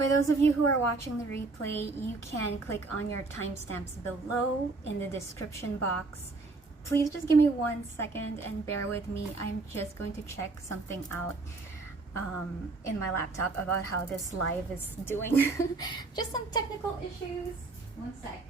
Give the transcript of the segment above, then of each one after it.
For those of you who are watching the replay, you can click on your timestamps below in the description box. Please just give me 1 second and bear with me. I'm just going to check something out in my laptop about how this live is doing. Just some technical issues. 1 sec.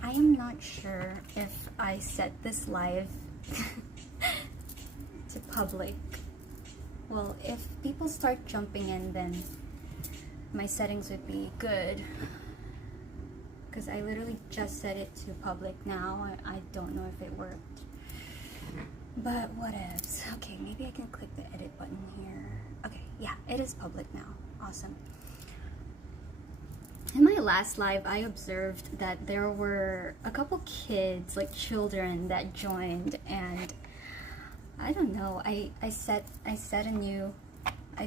I am not sure if I set this live to public. Well, if people start jumping in, then my settings would be good. Because I literally just set it to public now. I don't know if it worked. But whatevs. Okay, maybe I can click the edit button here. Okay, yeah, it is public now. Awesome. In my last live, I observed that there were a couple kids, like children, that joined, and I don't know. I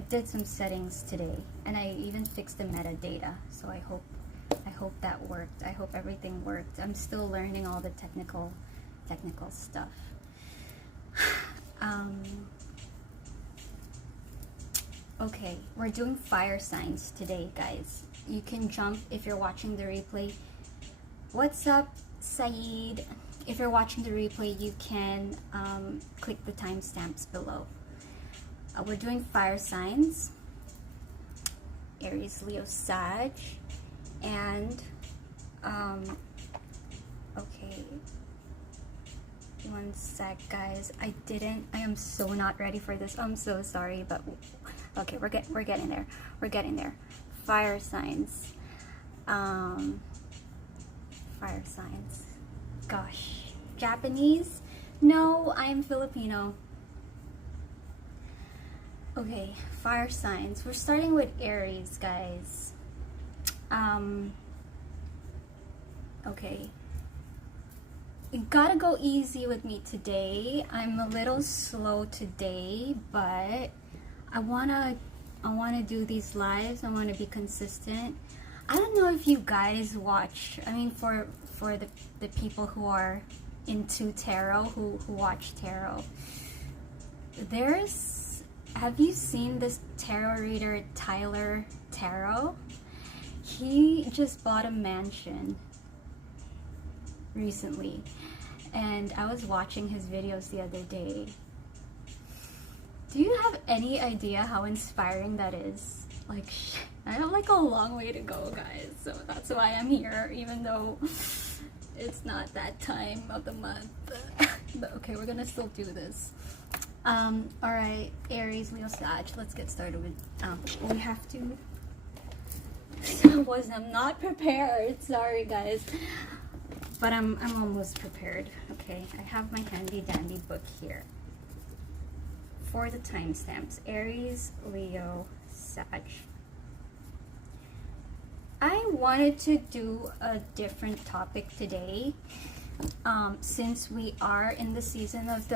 did some settings today, and I even fixed the metadata. So I hope that worked. I hope everything worked. I'm still learning all the technical stuff. Okay, we're doing fire signs today, guys. You can jump if you're watching the replay. What's up, Saeed? If you're watching the replay, you can click the timestamps below. We're doing fire signs. Aries, Leo, Sag. And, okay. 1 sec, guys. I am so not ready for this. I'm so sorry, but okay, we're getting there. We're getting there. Fire signs. Fire signs. Gosh. Japanese? No, I'm Filipino. Okay, fire signs. We're starting with Aries, guys. Okay. You gotta go easy with me today. I'm a little slow today, but I wanna do these lives. I wanna be consistent. I don't know if you guys watch, I mean, for the people who are into tarot, who watch tarot, have you seen this tarot reader, Tyler Tarot? He just bought a mansion recently, and I was watching his videos the other day. Do you have any idea how inspiring that is? Like, I have like a long way to go, guys, so that's why I'm here, even though it's not that time of the month. But okay, we're gonna still do this. Alright, Aries, Leo, Sag, let's get started with, we have to, I'm not prepared, sorry guys, but I'm almost prepared. Okay, I have my handy dandy book here for the timestamps. Aries, Leo, Sag. I wanted to do a different topic today, since we are in the season of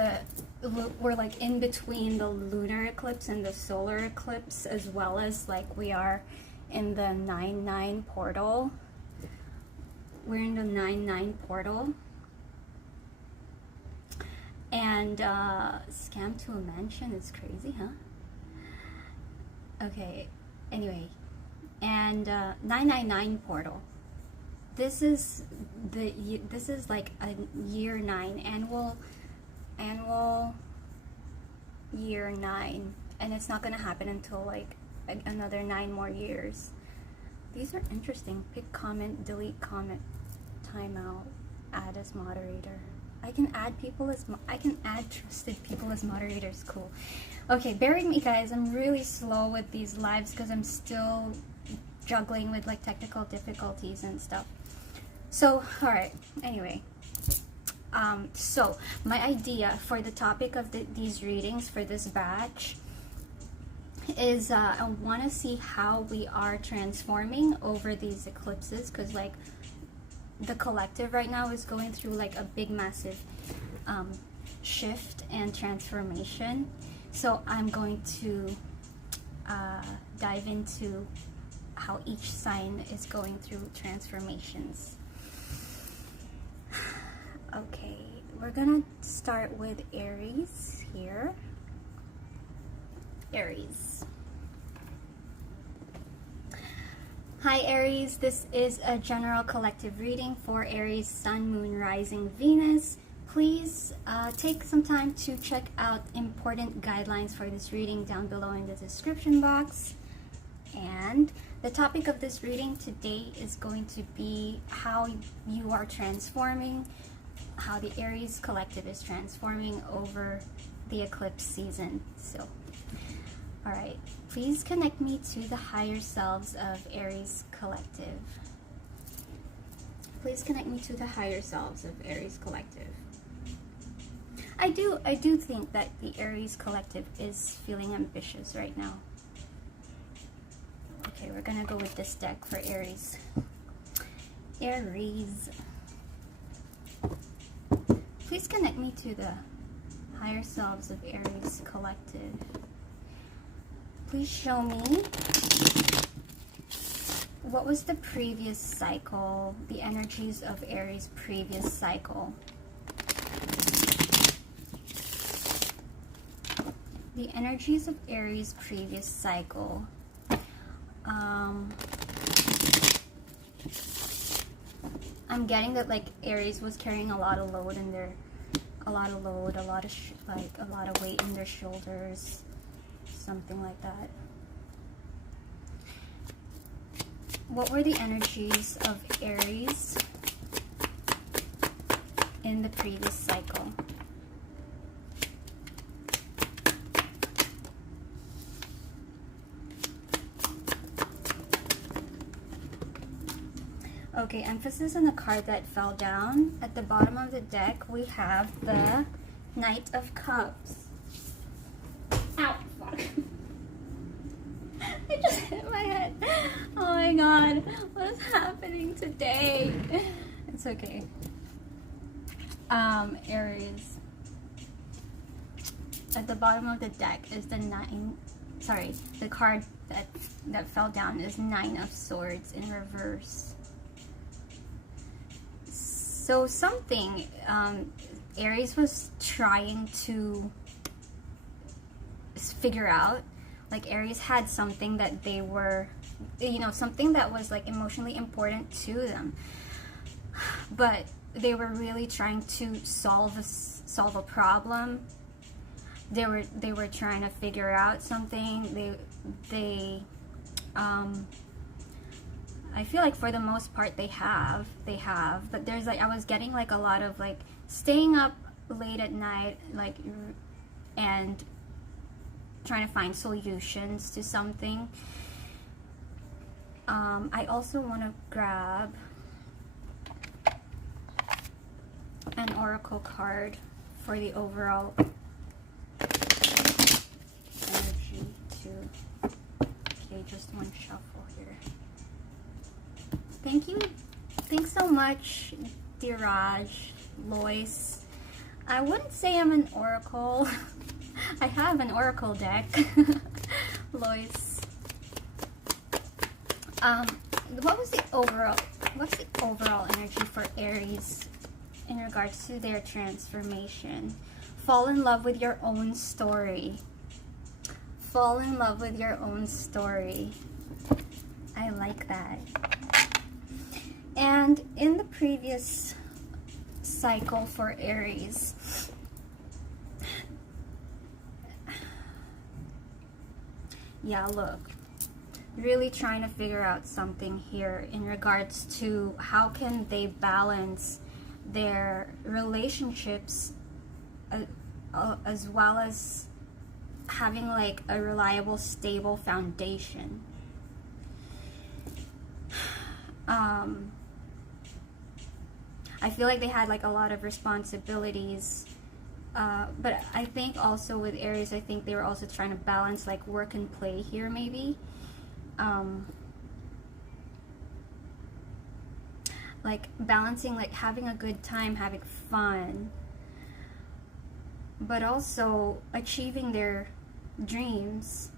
we're like in between the lunar eclipse and the solar eclipse, as well as like we are in the 9/9 portal. We're in the 9/9 portal. And scam to a mansion is crazy, huh? Okay, anyway. And 999 portal. This is like a year 9, annual year 9, and it's not gonna happen until like another 9 more years. These are interesting. Pick comment, delete comment, timeout, add as moderator. I can add trusted people as moderators. Cool. Okay, bear with me guys, I'm really slow with these lives because I'm still juggling with like technical difficulties and stuff. So alright, anyway, so my idea for the topic of these readings for this batch is I want to see how we are transforming over these eclipses, because like the collective right now is going through like a big massive shift and transformation. So I'm going to dive into how each sign is going through transformations. Okay, we're gonna start with Aries here. Aries. Hi Aries, this is a general collective reading for Aries, Sun, Moon, Rising, Venus. Please take some time to check out important guidelines for this reading down below in the description box. And the topic of this reading today is going to be how you are transforming, how the Aries collective is transforming over the eclipse season. So, all right, please connect me to the higher selves of Aries collective. Please connect me to the higher selves of Aries collective. I do think that the Aries collective is feeling ambitious right now. Okay, we're gonna go with this deck for Aries. Aries. Please connect me to the higher selves of Aries collective. Please show me what was the previous cycle, the energies of Aries previous cycle. The energies of Aries previous cycle. I'm getting that like Aries was carrying a lot of load in their, a lot of weight in their shoulders, something like that. What were the energies of Aries in the previous cycle? Okay, emphasis on the card that fell down. At the bottom of the deck, we have the Knight of Cups. Ow, fuck. I just hit my head. Oh my god, what is happening today? It's okay. Aries. At the bottom of the deck is the Nine sorry, the card that fell down is 9 of Swords in reverse. So something Aries was trying to figure out, like Aries had something that they were, you know, something that was like emotionally important to them, but they were really trying to solve a problem. They were trying to figure out something. I feel like for the most part they have, but there's like, I was getting like a lot of like staying up late at night, like, and trying to find solutions to something. I also want to grab an oracle card for the overall energy too. Okay, just one shuffle here. Thank you. Thanks so much, dear Raj, Lois. I wouldn't say I'm an oracle. I have an oracle deck. Lois. What's the overall energy for Aries in regards to their transformation? Fall in love with your own story. Fall in love with your own story. I like that. And in the previous cycle for Aries, yeah, look, really trying to figure out something here in regards to how can they balance their relationships as well as having like a reliable, stable foundation. I feel like they had like a lot of responsibilities, but I think also with Aries, I think they were also trying to balance like work and play here, maybe. Like balancing like having a good time, having fun, but also achieving their dreams.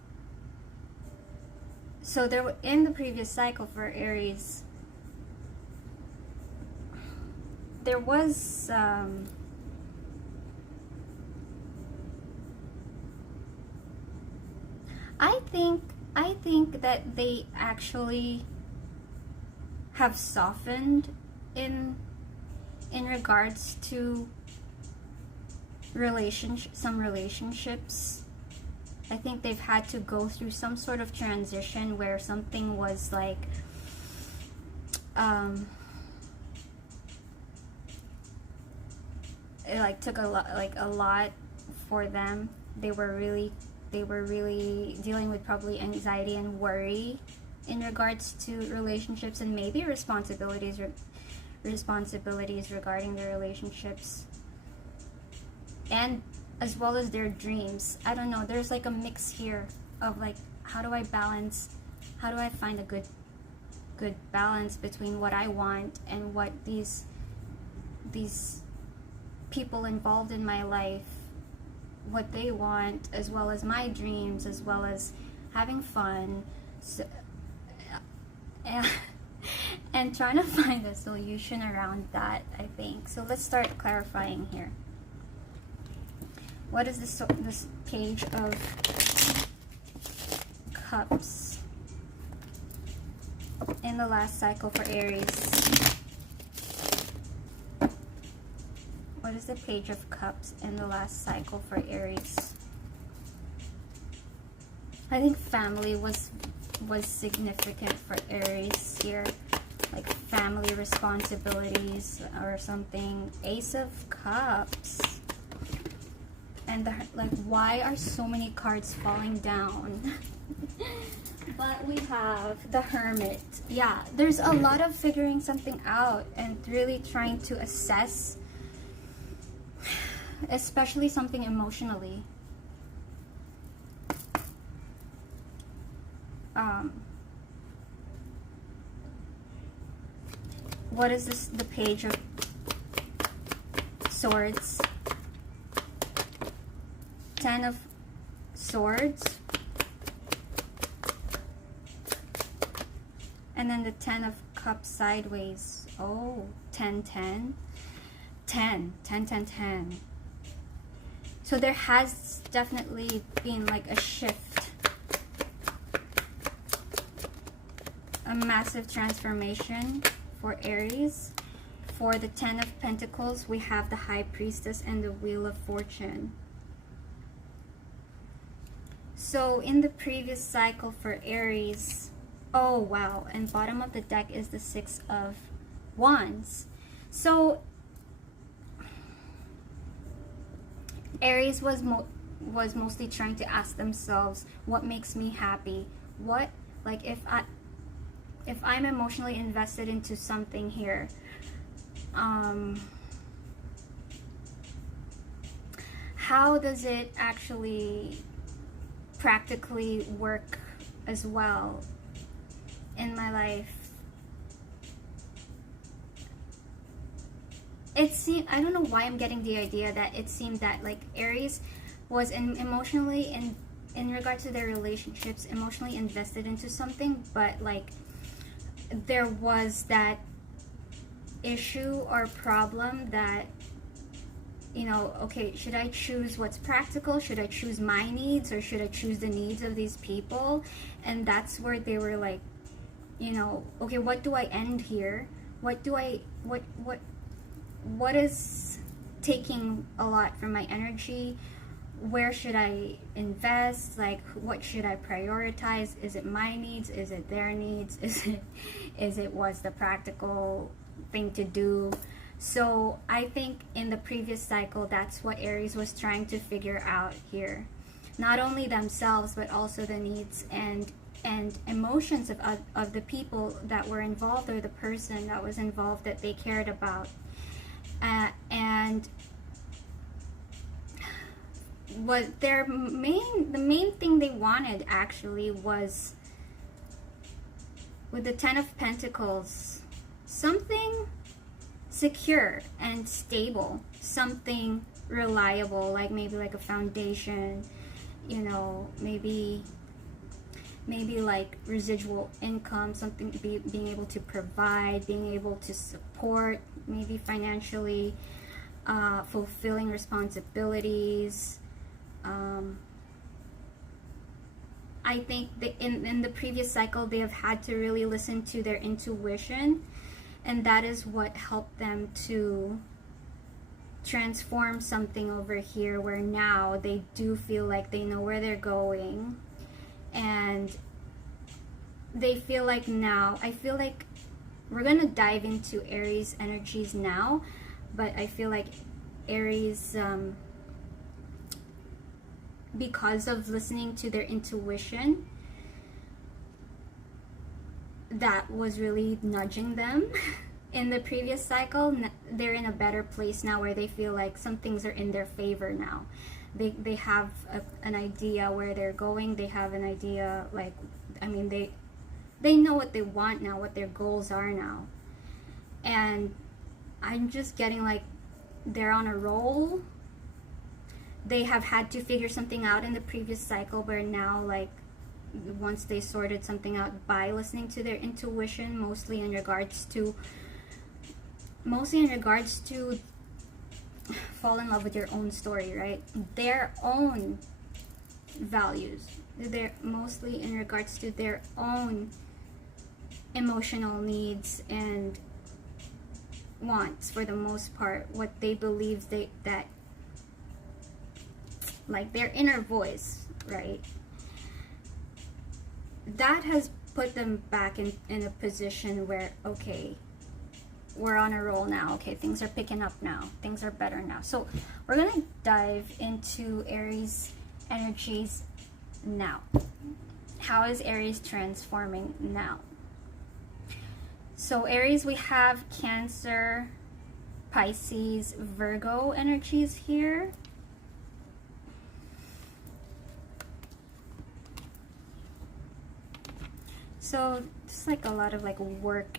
So there, in the previous cycle for Aries, there was I think that they actually have softened in regards to some relationships. I think they've had to go through some sort of transition where something was like it like took a lot for them. They were really dealing with probably anxiety and worry in regards to relationships, and maybe responsibilities regarding their relationships, and as well as their dreams. I don't know, there's like a mix here of like, how do I find a good balance between what I want and what these people involved in my life, what they want, as well as my dreams, as well as having fun, so, and trying to find a solution around that, I think. So let's start clarifying here. What is this Page of Cups in the last cycle for Aries? What is the Page of Cups in the last cycle for Aries? I think family was significant for Aries here, like family responsibilities or something. Ace of Cups. And like, why are so many cards falling down? But we have the Hermit. Yeah, there's a lot of figuring something out and really trying to assess, especially something emotionally. What is this? The Page of Swords. 10 of Swords. And then the 10 of Cups sideways. Oh, 10, 10. 10, 10, 10, 10. So there has definitely been like a shift. A massive transformation for Aries. For the 10 of Pentacles, we have the High Priestess and the Wheel of Fortune. So in the previous cycle for Aries, oh wow, and bottom of the deck is the 6 of Wands. So Aries was mostly trying to ask themselves, what makes me happy? What, like, if I'm emotionally invested into something here, how does it actually practically work as well in my life? It seemed, I don't know why I'm getting the idea that it seemed that like Aries was emotionally in regard to their relationships, emotionally invested into something, but like there was that issue or problem that, you know, okay, should I choose what's practical? Should I choose my needs, or should I choose the needs of these people? And that's where they were like, you know, okay, what do I end here? What do I, what is taking a lot from my energy? Where should I invest? Like, what should I prioritize? Is it my needs? Is it their needs? Is it what's the practical thing to do? So I think in the previous cycle, that's what Aries was trying to figure out here. Not only themselves, but also the needs and emotions of the people that were involved, or the person that was involved that they cared about. And what the main thing they wanted actually was, with the 10 of Pentacles, something secure and stable, something reliable, like maybe like a foundation, you know, maybe like residual income, something to being able to provide, being able to support, maybe financially, fulfilling responsibilities. I think that in the previous cycle, they have had to really listen to their intuition, and that is what helped them to transform something over here, where now they do feel like they know where they're going, and they feel like now, I feel like we're gonna dive into Aries energies now, but I feel like Aries, because of listening to their intuition, that was really nudging them in the previous cycle. They're in a better place now, where they feel like some things are in their favor now. They have an idea where they're going. They have an idea, like, I mean, they know what they want now, what their goals are now. And I'm just getting like they're on a roll. They have had to figure something out in the previous cycle, where now, like, once they sorted something out by listening to their intuition, mostly in regards to fall in love with your own story, right? Their own values. They're mostly in regards to their own emotional needs and wants, for the most part, what they believe that like their inner voice, right? That has put them back in a position where, okay, we're on a roll now. Okay, things are picking up now. Things are better now. So we're gonna dive into Aries energies now. How is Aries transforming now? So Aries, we have Cancer, Pisces, Virgo energies here. So just like a lot of like work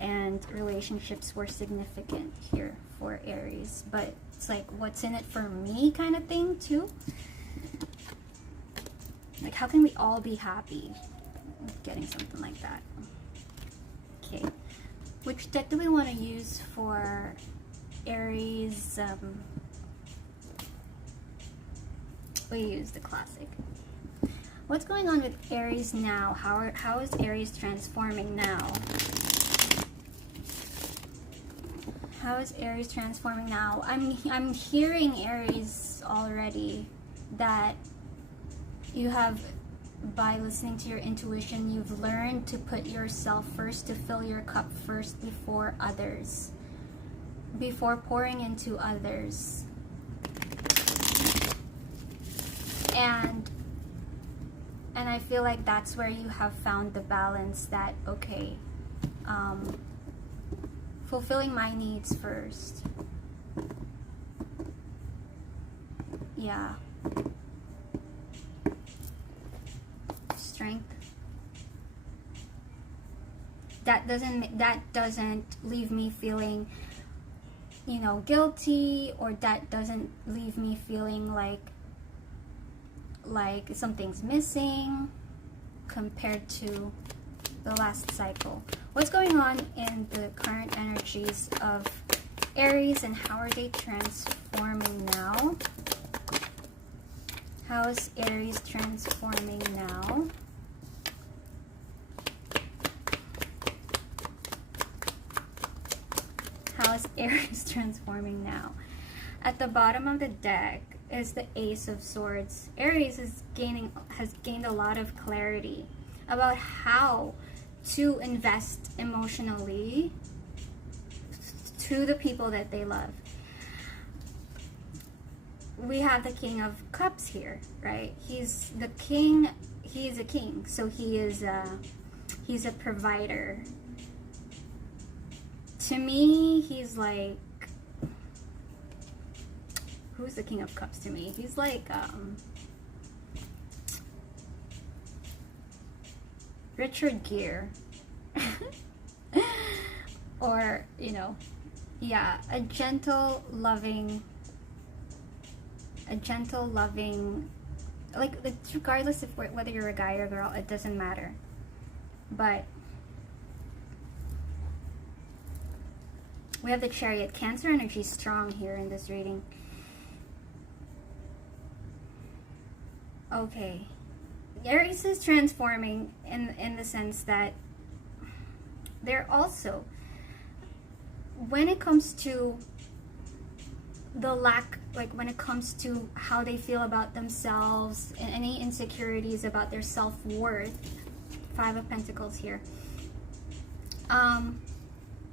and relationships were significant here for Aries, but it's like, what's in it for me kind of thing too. Like, how can we all be happy? Getting something like that. Okay. Which deck do we want to use for Aries? We use the classic. What's going on with Aries now? How is Aries transforming now? How is Aries transforming now? I'm hearing, Aries, already that you have, by listening to your intuition, you've learned to put yourself first, to fill your cup first before others, before pouring into others. And I feel like that's where you have found the balance that, okay, fulfilling my needs first. Yeah. Strength. That doesn't leave me feeling, you know, guilty, or that doesn't leave me feeling like something's missing compared to the last cycle. What's going on in the current energies of Aries, and how are they transforming now? How is Aries transforming now? How is Aries transforming now? At the bottom of the deck is the Ace of Swords. Aries has gained a lot of clarity about how to invest emotionally to the people that they love. We have the King of Cups here, right? He's the king. He is a king, so he's a provider. To me, he's like, who's the King of Cups to me? He's like Richard Gere. Or, you know, yeah, a gentle, loving, like, regardless of whether you're a guy or a girl, it doesn't matter. But we have the Chariot. Cancer energy strong here in this reading. Okay, Aries is transforming in the sense that they're also, when it comes to the lack, like when it comes to how they feel about themselves and any insecurities about their self-worth, Five of Pentacles here,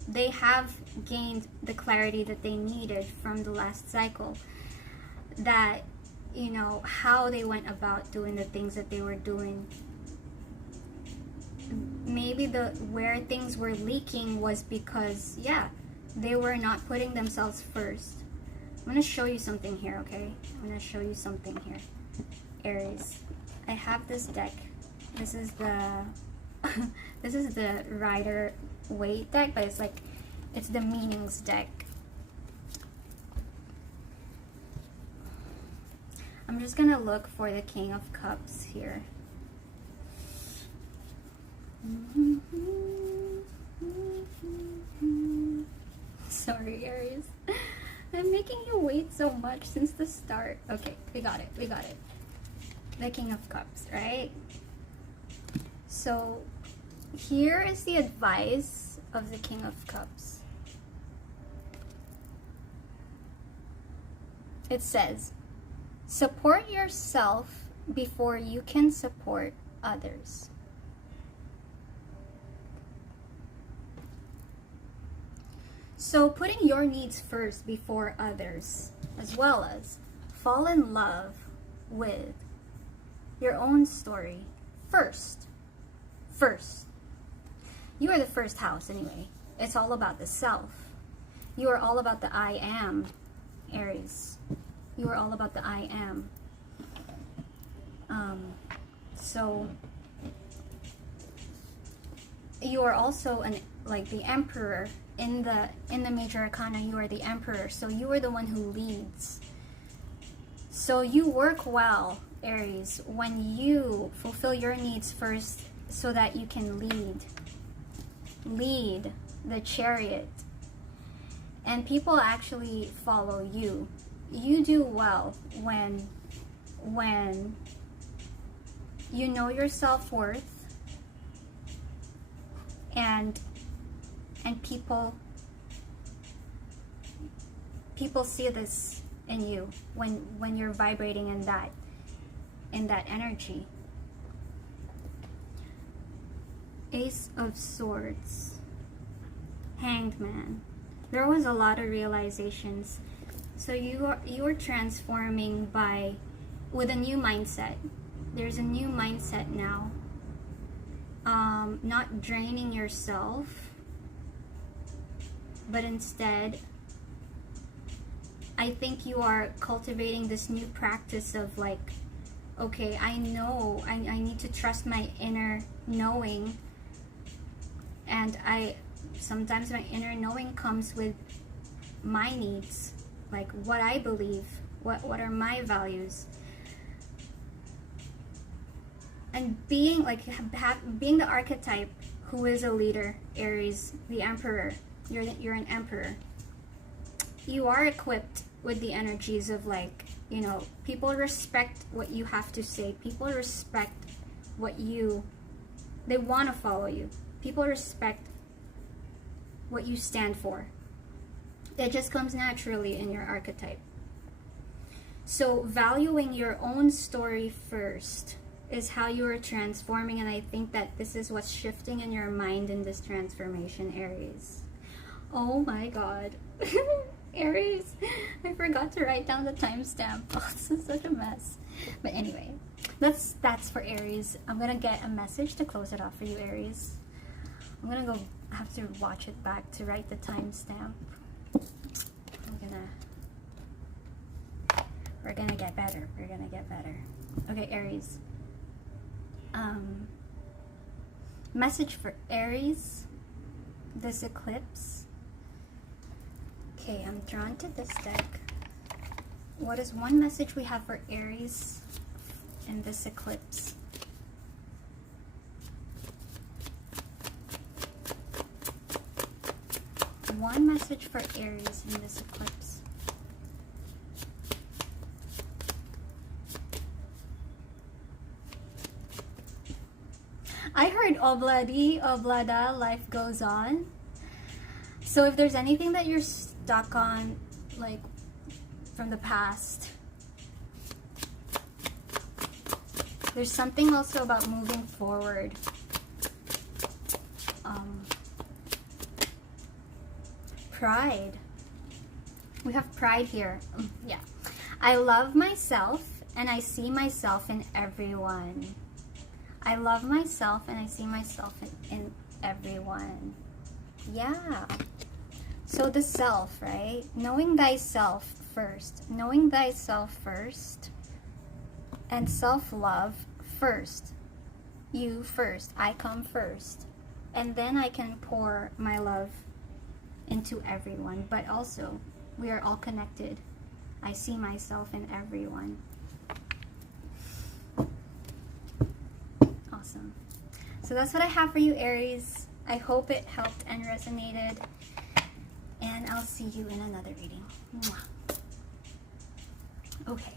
they have gained the clarity that they needed from the last cycle, that, you know, how they went about doing the things that they were doing. Maybe where things were leaking was because, yeah, they were not putting themselves first. I'm going to show you something here, okay? I'm going to show you something here. Aries. I have this deck. This is the this is the Rider-Waite deck, but it's like, it's the meanings deck. I'm just gonna look for the King of Cups here. Sorry, Aries. I'm making you wait so much since the start. Okay, we got it. We got it. The King of Cups, right? So here is the advice of the King of Cups. It says, support yourself before you can support others. So putting your needs first before others, as well as fall in love with your own story first. You are the first house anyway. It's all about the self. You are all about the I am, Aries. You are all about the I am. So you are also like the Emperor in the major arcana. You are the Emperor, so you are the one who leads. So you work well, Aries, when you fulfill your needs first, so that you can lead. lead the chariot, and people actually follow you. You do well when you know your self-worth, and people see this in you when you're vibrating in that energy. Ace of Swords, Hanged Man. There was a lot of realizations. So you are transforming with a new mindset. There's a new mindset now. Not draining yourself, but instead, I think you are cultivating this new practice of like, okay, I know I need to trust my inner knowing, and sometimes my inner knowing comes with my needs, like what I believe, what are my values. And being like being the archetype who is a leader, Aries, the Emperor. You're an Emperor. You are equipped with the energies of like, you know, people respect what you have to say. People respect they want to follow you. People respect what you stand for. It just comes naturally in your archetype. So valuing your own story first is how you are transforming, and I think that this is what's shifting in your mind in this transformation, Aries. Oh my god. Aries, I forgot to write down the timestamp. Oh, this is such a mess. But anyway, that's for Aries. I'm gonna get a message to close it off for you, Aries. I'm gonna go have to watch it back to write the timestamp. We're gonna get better. We're gonna get better. Okay, Aries. Message for Aries this eclipse. Okay, I'm drawn to this deck. What is one message we have for Aries in this eclipse? One message for Aries in this eclipse. I heard obladi, oblada, life goes on. So if there's anything that you're stuck on, like from the past, there's something also about moving forward. Pride. We have pride here. Yeah. I love myself and I see myself in everyone. I love myself and I see myself in everyone. Yeah. So the self, right? Knowing thyself first. Knowing thyself first. And self-love first. You first. I come first. And then I can pour my love into everyone. But also, we are all connected. I see myself in everyone. Awesome. So that's what I have for you, Aries. I hope it helped and resonated. And I'll see you in another reading. Mwah. Okay.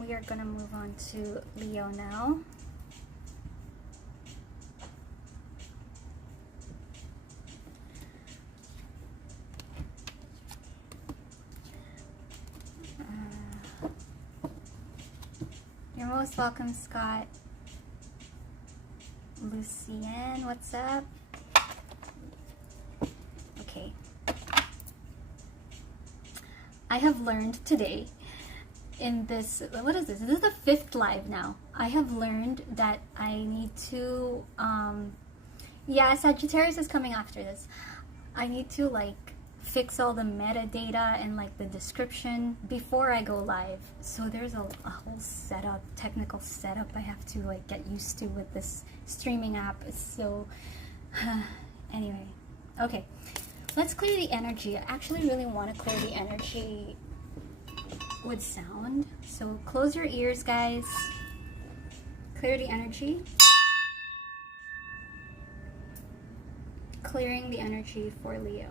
We are going to move on to Leo now. You're most welcome, Scott. Lucienne, what's up? Okay. I have learned today in this, what is this? This is the 5th live now. I have learned that I need to, yeah, Sagittarius is coming after this. I need to like fix all the metadata and like the description before I go live. So there's a whole setup, technical setup I have to like get used to with this streaming app. So anyway, okay, let's clear the energy. I actually really want to clear the energy with sound. So close your ears, guys. Clear the energy. clearing the energy for Leo.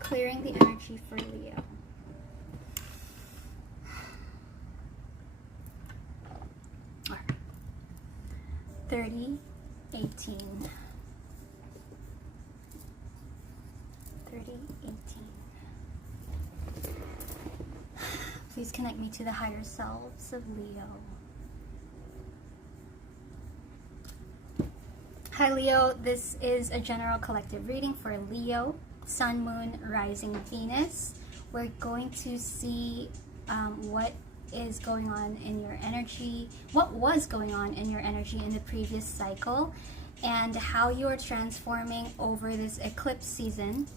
Clearing the energy for Leo. All right. 30, 18. 30, 18. Please connect me to the higher selves of Leo. Hi Leo, this is a general collective reading for Leo, Sun, Moon, Rising, Venus. We're going to see what is going on in your energy, what was going on in your energy in the previous cycle, and how you're transforming over this eclipse season.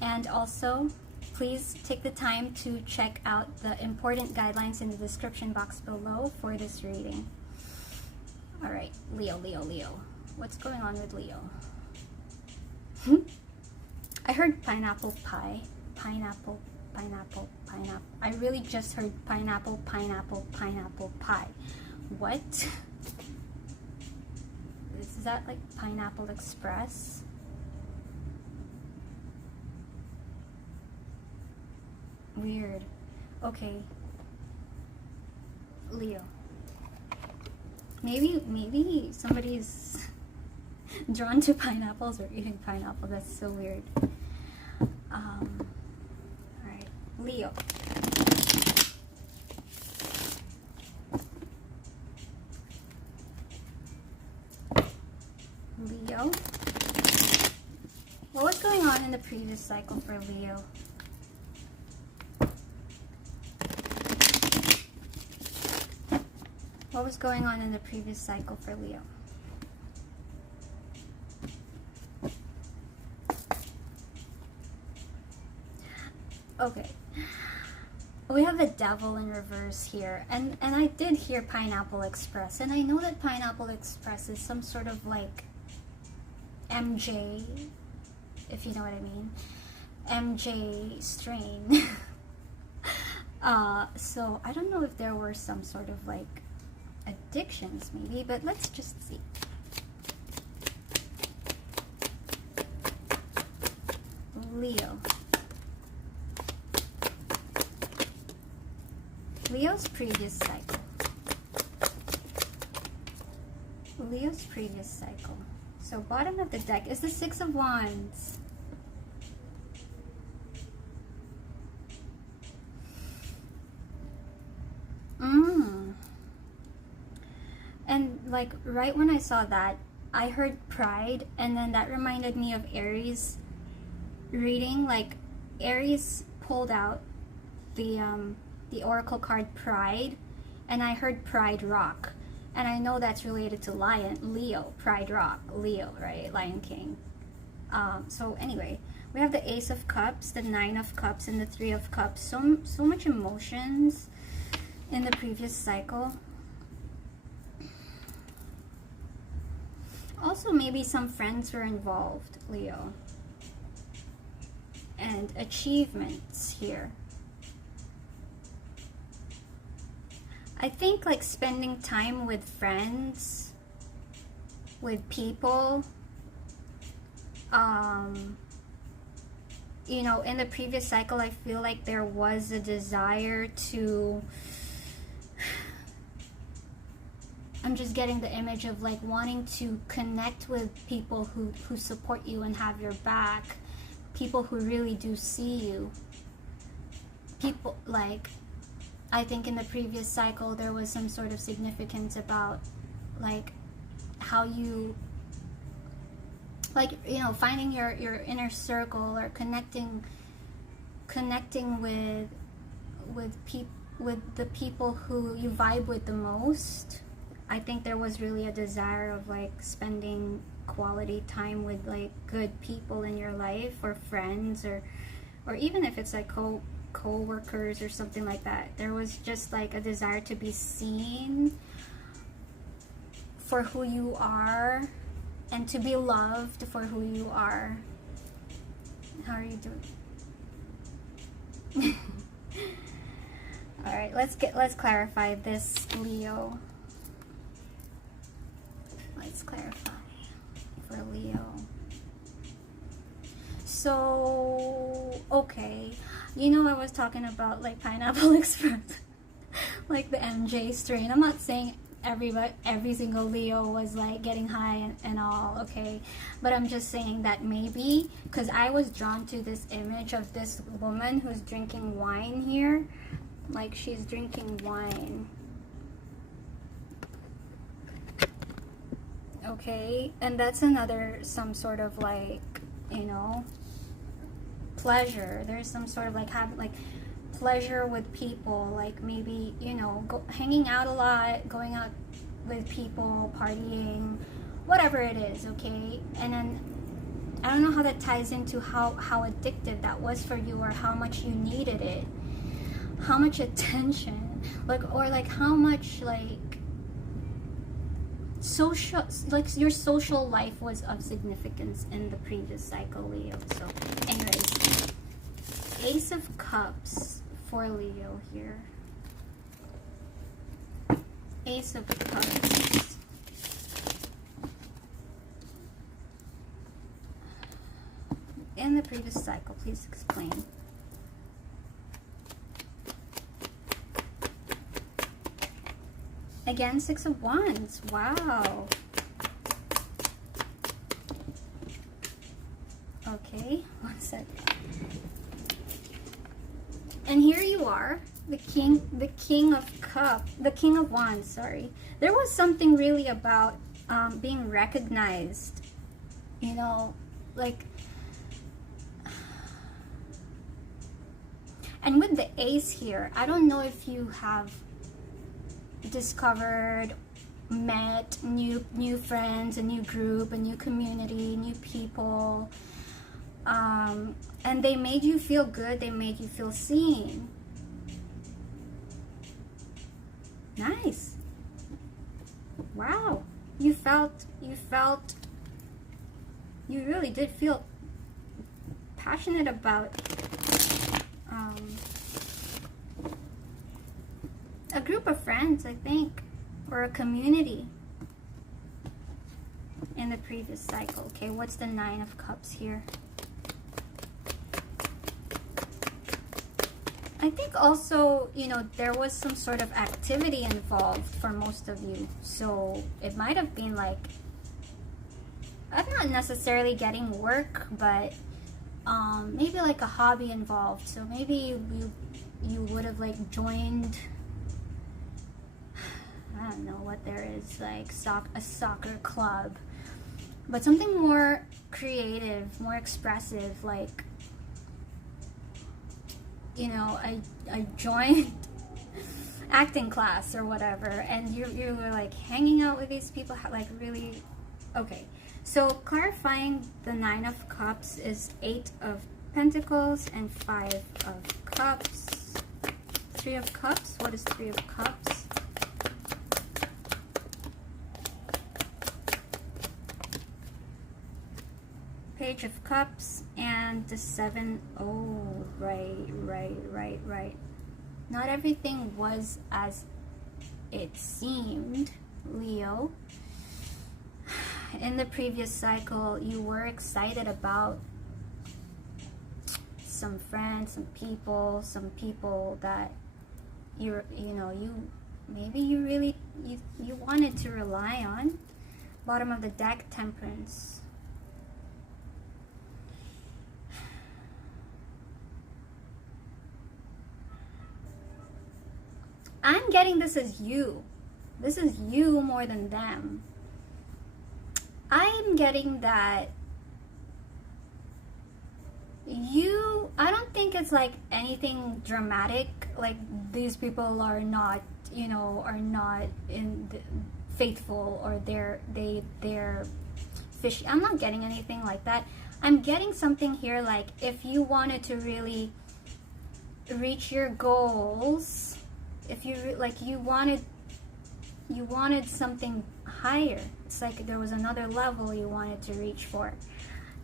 And also, please take the time to check out the important guidelines in the description box below for this reading. All right, Leo, Leo, Leo. What's going on with Leo? I heard pineapple pie. Pineapple, pineapple, pineapple. I really just heard pineapple, pineapple, pineapple pie. What? Is that like Pineapple Express? Weird. Okay. Leo. Maybe somebody's drawn to pineapples or eating pineapple. That's so weird. Alright. Leo. Leo. What was going on in the previous cycle for Leo? What was going on in the previous cycle for Leo? Okay. We have the Devil in reverse here. And I did hear Pineapple Express. And I know that Pineapple Express is some sort of like MJ, if you know what I mean. MJ strain. So I don't know if there were some sort of like addictions maybe, but let's just see. Leo. Leo's previous cycle. Leo's previous cycle. So bottom of the deck is the Six of Wands. And like right when I saw that, I heard pride, and then that reminded me of Aries reading. Like Aries pulled out the oracle card Pride, and I heard Pride Rock, and I know that's related to Leo, Pride Rock, Leo, right? Lion King. So anyway, we have the Ace of Cups, the Nine of Cups, and the Three of Cups. So much emotions in the previous cycle. Also, maybe some friends were involved, Leo. And achievements here. I think like spending time with friends, with people. You know, in the previous cycle, I feel like there was a desire to... I'm just getting the image of like wanting to connect with people who support you and have your back. People who really do see you. People like, I think in the previous cycle there was some sort of significance about like how you, like, you know, finding your inner circle or connecting with the people who you vibe with the most. I think there was really a desire of like spending quality time with like good people in your life, or friends, or even if it's like co-workers or something like that. There was just like a desire to be seen for who you are and to be loved for who you are. How are you doing? All right, let's clarify this, Leo. let's clarify for Leo. So, okay, you know, I was talking about like Pineapple Express, like the MJ strain. I'm not saying every single Leo was like getting high and all, okay, but I'm just saying that maybe because I was drawn to this image of this woman who's drinking wine here, like she's drinking wine, okay, and that's another some sort of like, you know, pleasure. There's some sort of like having like pleasure with people, like maybe, you know, hanging out a lot, going out with people, partying, whatever it is, okay? And then I don't know how that ties into how addictive that was for you, or how much you needed it, how much attention, like, or like how much like social, like your social life was of significance in the previous cycle, Leo. So anyways, Ace of Cups for Leo here. Ace of Cups. In the previous cycle, please explain. Again, Six of Wands. Wow. Okay, one sec. And here you are, the king of Wands, sorry. There was something really about being recognized, you know, like, and with the Ace here, I don't know if you have discovered, met new friends, a new group, a new community, new people, and they made you feel good, they made you feel seen. Nice. Wow. You really did feel passionate about a group of friends, I think, or a community in the previous cycle. Okay, what's the Nine of Cups here? I think also, you know, there was some sort of activity involved for most of you. So it might have been like, I'm not necessarily getting work, but maybe like a hobby involved. So maybe you would have like joined, I don't know what there is, like a soccer club, but something more creative, more expressive, like, you know, I joined acting class or whatever, and you were like hanging out with these people, like really, okay. So clarifying the Nine of Cups is Eight of Pentacles and Five of Cups. Three of Cups, what is Three of Cups? Page of Cups and the Seven. Oh, right. Not everything was as it seemed, Leo. In the previous cycle, you were excited about some friends, some people that you wanted to rely on. Bottom of the deck, Temperance. I'm getting this as you. This is you more than them. I'm getting that I don't think it's like anything dramatic, like these people are not, you know, are not faithful, or they're fishy. I'm not getting anything like that. I'm getting something here like if you wanted to really reach your goals, if you like you wanted something higher, it's like there was another level you wanted to reach for.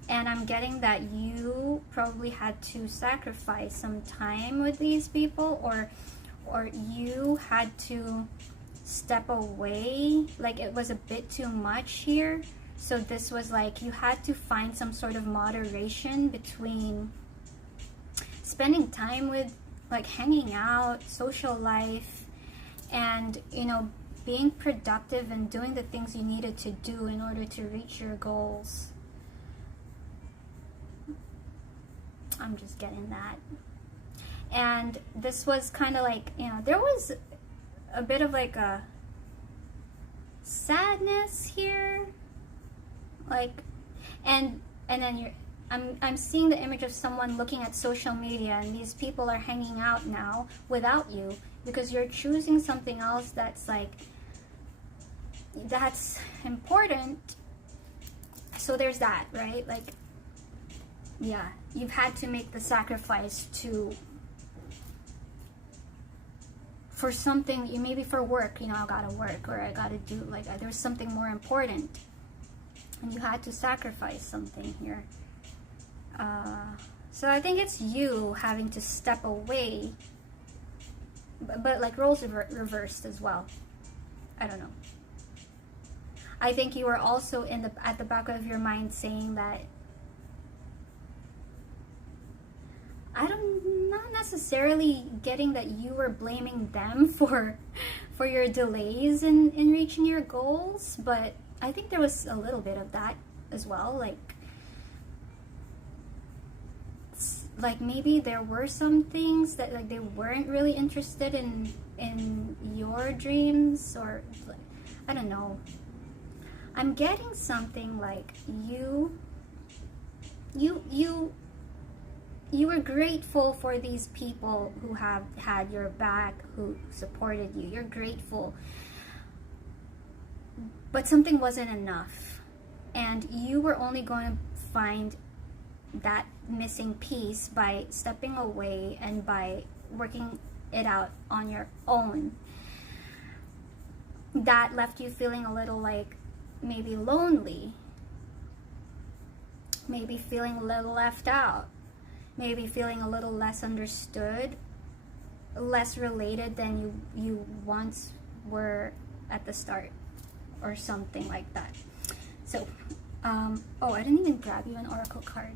And I'm getting that you probably had to sacrifice some time with these people, or you had to step away, like it was a bit too much here. So this was like you had to find some sort of moderation between spending time with, like, hanging out, social life, and, you know, being productive and doing the things you needed to do in order to reach your goals. I'm just getting that. And this was kind of like, you know, there was a bit of like a sadness here, like, and then I'm seeing the image of someone looking at social media, and these people are hanging out now without you because you're choosing something else that's like, that's important. So there's that, right? Like, yeah, you've had to make the sacrifice for something, you maybe for work, you know, I gotta work, or I gotta do, like, there's something more important, and you had to sacrifice something here. So I think it's you having to step away, but like roles reversed as well. I don't know. I think you were also at the back of your mind saying that, not necessarily getting that you were blaming them for your delays in reaching your goals, but I think there was a little bit of that as well. Like maybe there were some things that, like, they weren't really interested in your dreams, or I don't know. I'm getting something like you were grateful for these people who have had your back, who supported you. You're grateful. But something wasn't enough. And you were only going to find that missing piece by stepping away and by working it out on your own. That left you feeling a little like maybe lonely. Maybe feeling a little left out. Maybe feeling a little less understood, less related than you once were at the start, or something like that. So, oh, I didn't even grab you an oracle card.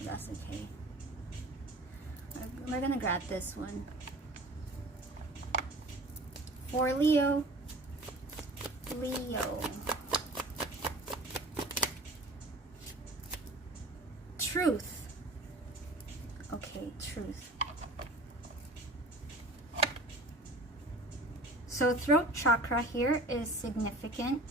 That's okay. We're gonna grab this one. For Leo. Truth. Okay, truth. So throat chakra here is significant.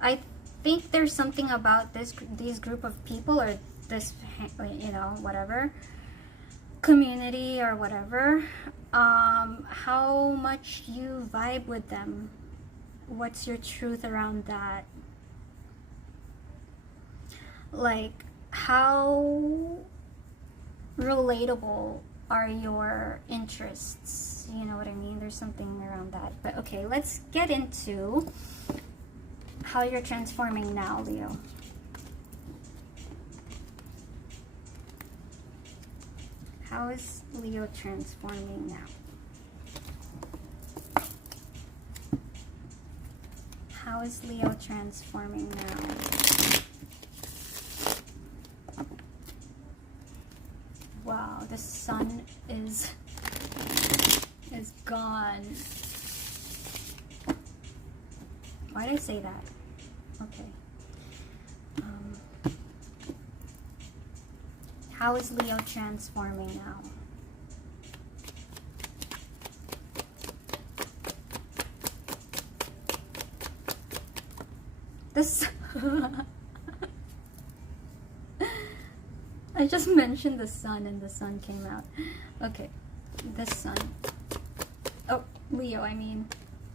I think there's something about these group of people, or this, you know, whatever, community or whatever, how much you vibe with them. What's your truth around that? Like, how relatable are your interests? You know what I mean? There's something around that. But okay, let's get into how you're transforming now, Leo. How is Leo transforming now? How is Leo transforming now? Wow, the sun is gone. Why did I say that? Okay. How is Leo transforming now? This I just mentioned the sun and the sun came out. Okay, the sun. Oh, Leo, I mean.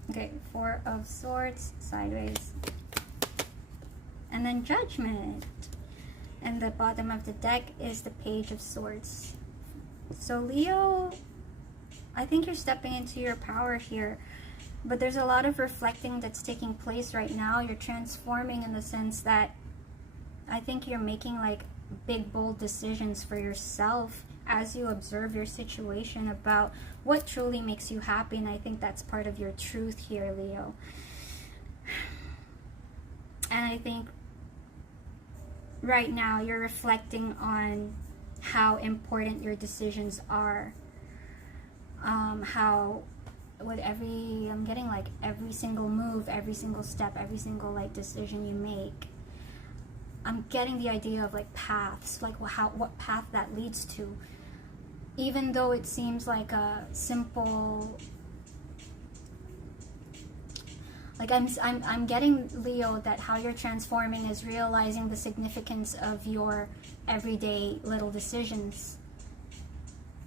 Okay, Four of Swords, sideways. And then Judgment. And the bottom of the deck is the Page of Swords. So Leo, I think you're stepping into your power here. But there's a lot of reflecting that's taking place right now. You're transforming in the sense that I think you're making like big, bold decisions for yourself as you observe your situation about what truly makes you happy. And I think that's part of your truth here, Leo. And I think right now you're reflecting on how important your decisions are. How with I'm getting like every single move, every single step, every single like decision you make, I'm getting the idea of like paths, like what path that leads to. Even though it seems like a simple, like I'm getting, Leo, that how you're transforming is realizing the significance of your everyday little decisions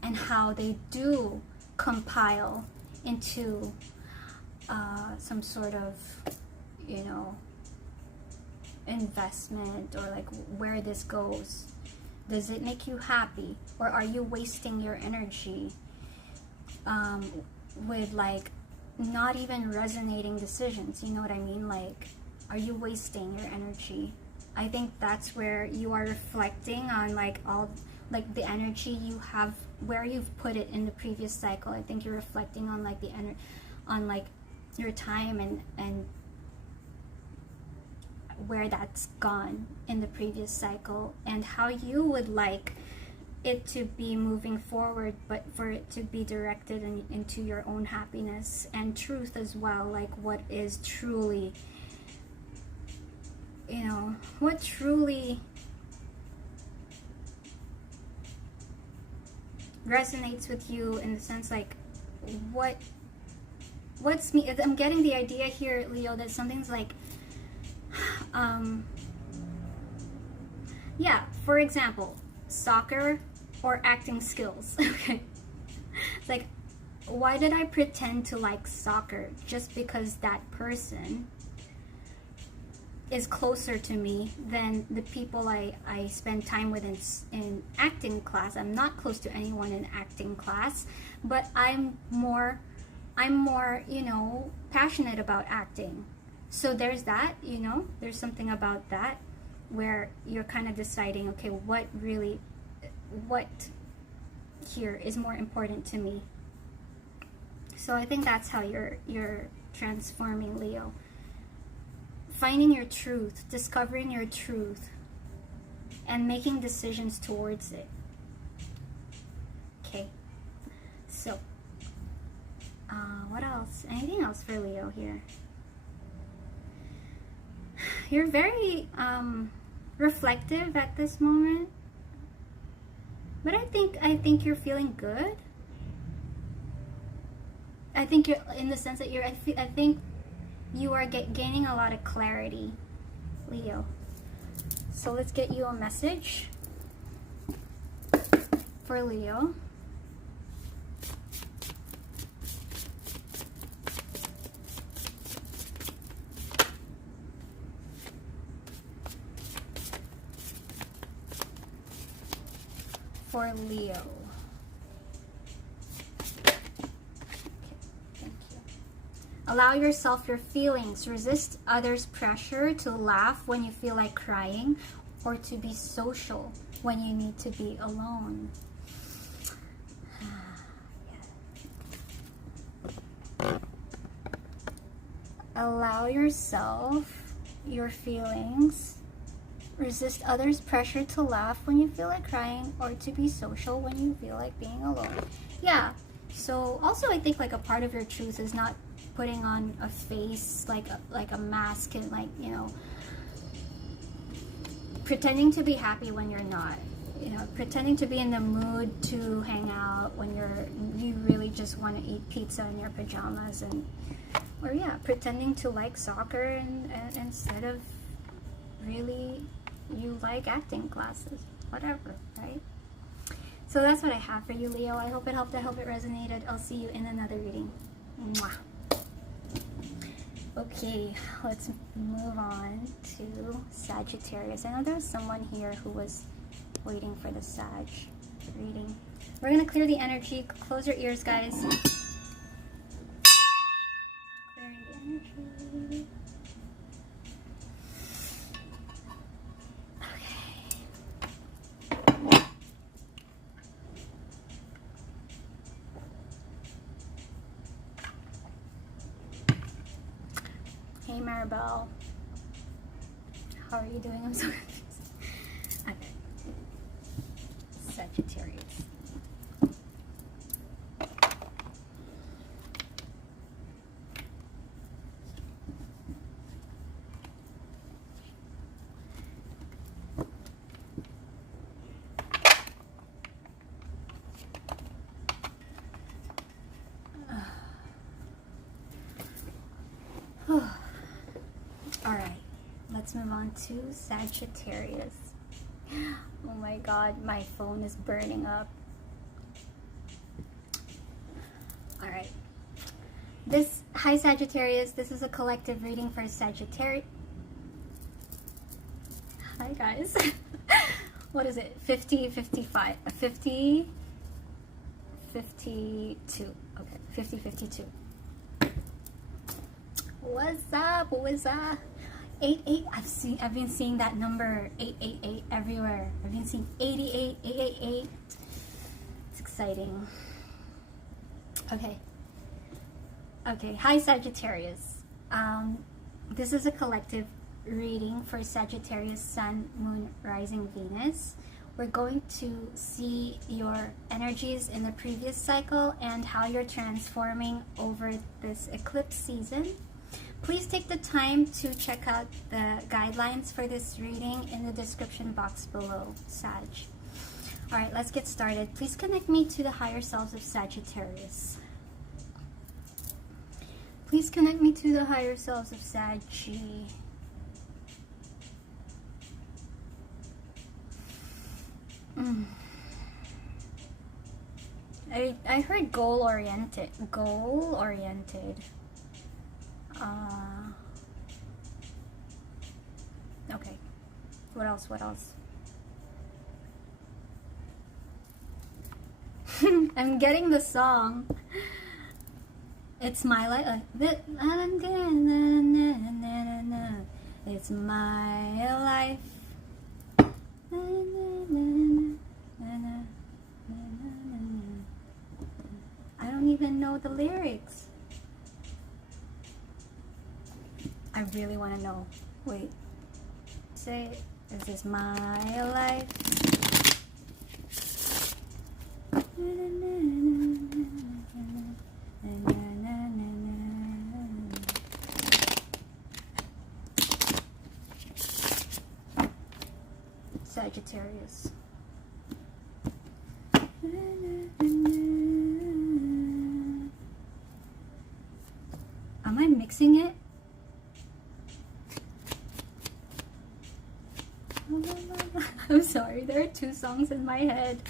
and how they do compile into some sort of, you know, investment, or like where this goes. Does it make you happy, or are you wasting your energy with like not even resonating decisions? You know what I mean? Like, are you wasting your energy? I think that's where you are reflecting on like all like the energy you have, where you've put it in the previous cycle. I think you're reflecting on like the on like your time and where that's gone in the previous cycle, and how you would like it to be moving forward, but for it to be directed into your own happiness and truth as well. Like what is truly, you know, what truly resonates with you, in the sense like what's me. I'm getting the idea here, Leo, that something's like yeah, for example, soccer or acting skills. Okay, it's like, why did I pretend to like soccer? Just because that person is closer to me than the people I spend time with in acting class. I'm not close to anyone in acting class, but I'm more, you know, passionate about acting. So there's that, you know, there's something about that where you're kind of deciding, okay, what here is more important to me. So I think that's how you're transforming, Leo. Finding your truth, discovering your truth, and making decisions towards it. Okay, so what else? Anything else for Leo here? You're very reflective at this moment, but I think you're feeling good. I think you're, in the sense that you're, I think you are gaining a lot of clarity, Leo. So let's get you a message for Leo. For Leo. Allow yourself your feelings. Resist others' pressure to laugh when you feel like crying, or to be social when you need to be alone. Allow yourself your feelings. Resist others' pressure to laugh when you feel like crying, or to be social when you feel like being alone. Yeah. So also I think like a part of your truth is not putting on a face, like a mask, and like, you know, pretending to be happy when you're not, you know, pretending to be in the mood to hang out when you really just want to eat pizza in your pajamas, and or yeah, pretending to like soccer and instead of really you like acting classes, whatever, right? So that's what I have for you, Leo. I hope it helped. I hope it resonated. I'll see you in another reading. Mwah. Okay, let's move on to Sagittarius. I know there was someone here who was waiting for the Sag reading. We're going to clear the energy. Close your ears, guys. Clearing the energy. Okay. Maribel. How are you doing? I'm so confused. Okay. Sagittarius. Alright, let's move on to Sagittarius. Oh my god, my phone is burning up. Alright. Hi Sagittarius, this is a collective reading for Sagittarius. Hi guys. What is it? 50, 55, 50, 52. Okay, 50, 52. What's up? What's up? 88. I've been seeing that number 888 everywhere. I've been seeing 88, 888. It's exciting. Okay. Okay. Hi Sagittarius. This is a collective reading for Sagittarius, Sun, Moon, Rising, Venus. We're going to see your energies in the previous cycle and how you're transforming over this eclipse season. Please take the time to check out the guidelines for this reading in the description box below, Sag. Alright, let's get started. Please connect me to the higher selves of Sagittarius. Please connect me to the higher selves of Sag. I heard goal-oriented. Goal-oriented. Okay. What else? What else? I'm getting the song. It's my life. It's my life. I don't even know the lyrics. I really want to know. Wait. Say, this is my life. Sagittarius. Am I mixing it? I'm sorry, there are two songs in my head.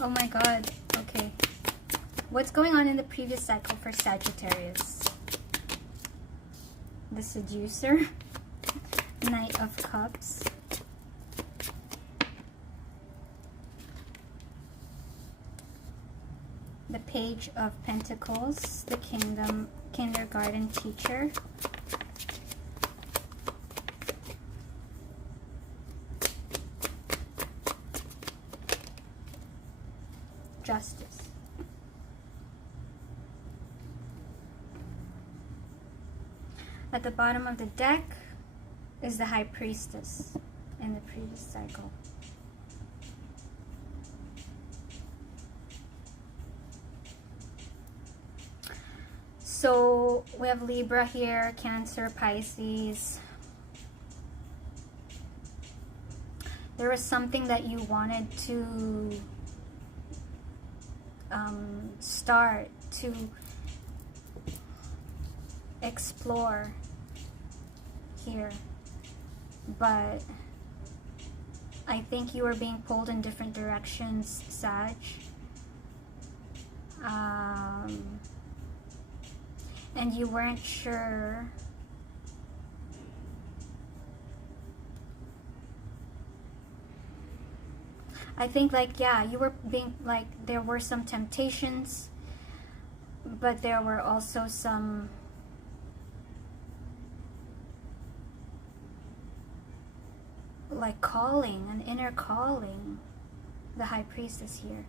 Oh my god. Okay. What's going on in the previous cycle for Sagittarius? The Seducer. Knight of Cups. The Page of Pentacles. The Kindergarten Teacher. Justice. At the bottom of the deck is the High Priestess in the previous cycle. So we have Libra here, Cancer, Pisces. There was something that you wanted to start to explore here, but I think you were being pulled in different directions, Sag. And you weren't sure I think, like, yeah, you were being, like, there were some temptations, but there were also some like calling, an inner calling. The High Priestess here.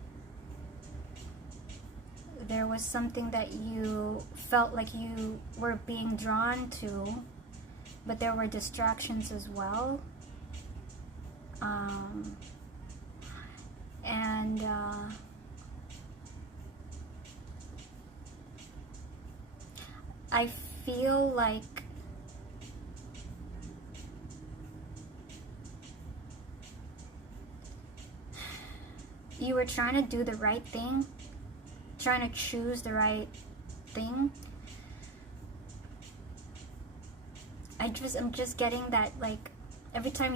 There was something that you felt like you were being drawn to, but there were distractions as well. And I feel like you were trying to do the right thing, trying to choose the right thing. I'm just getting that, like, every time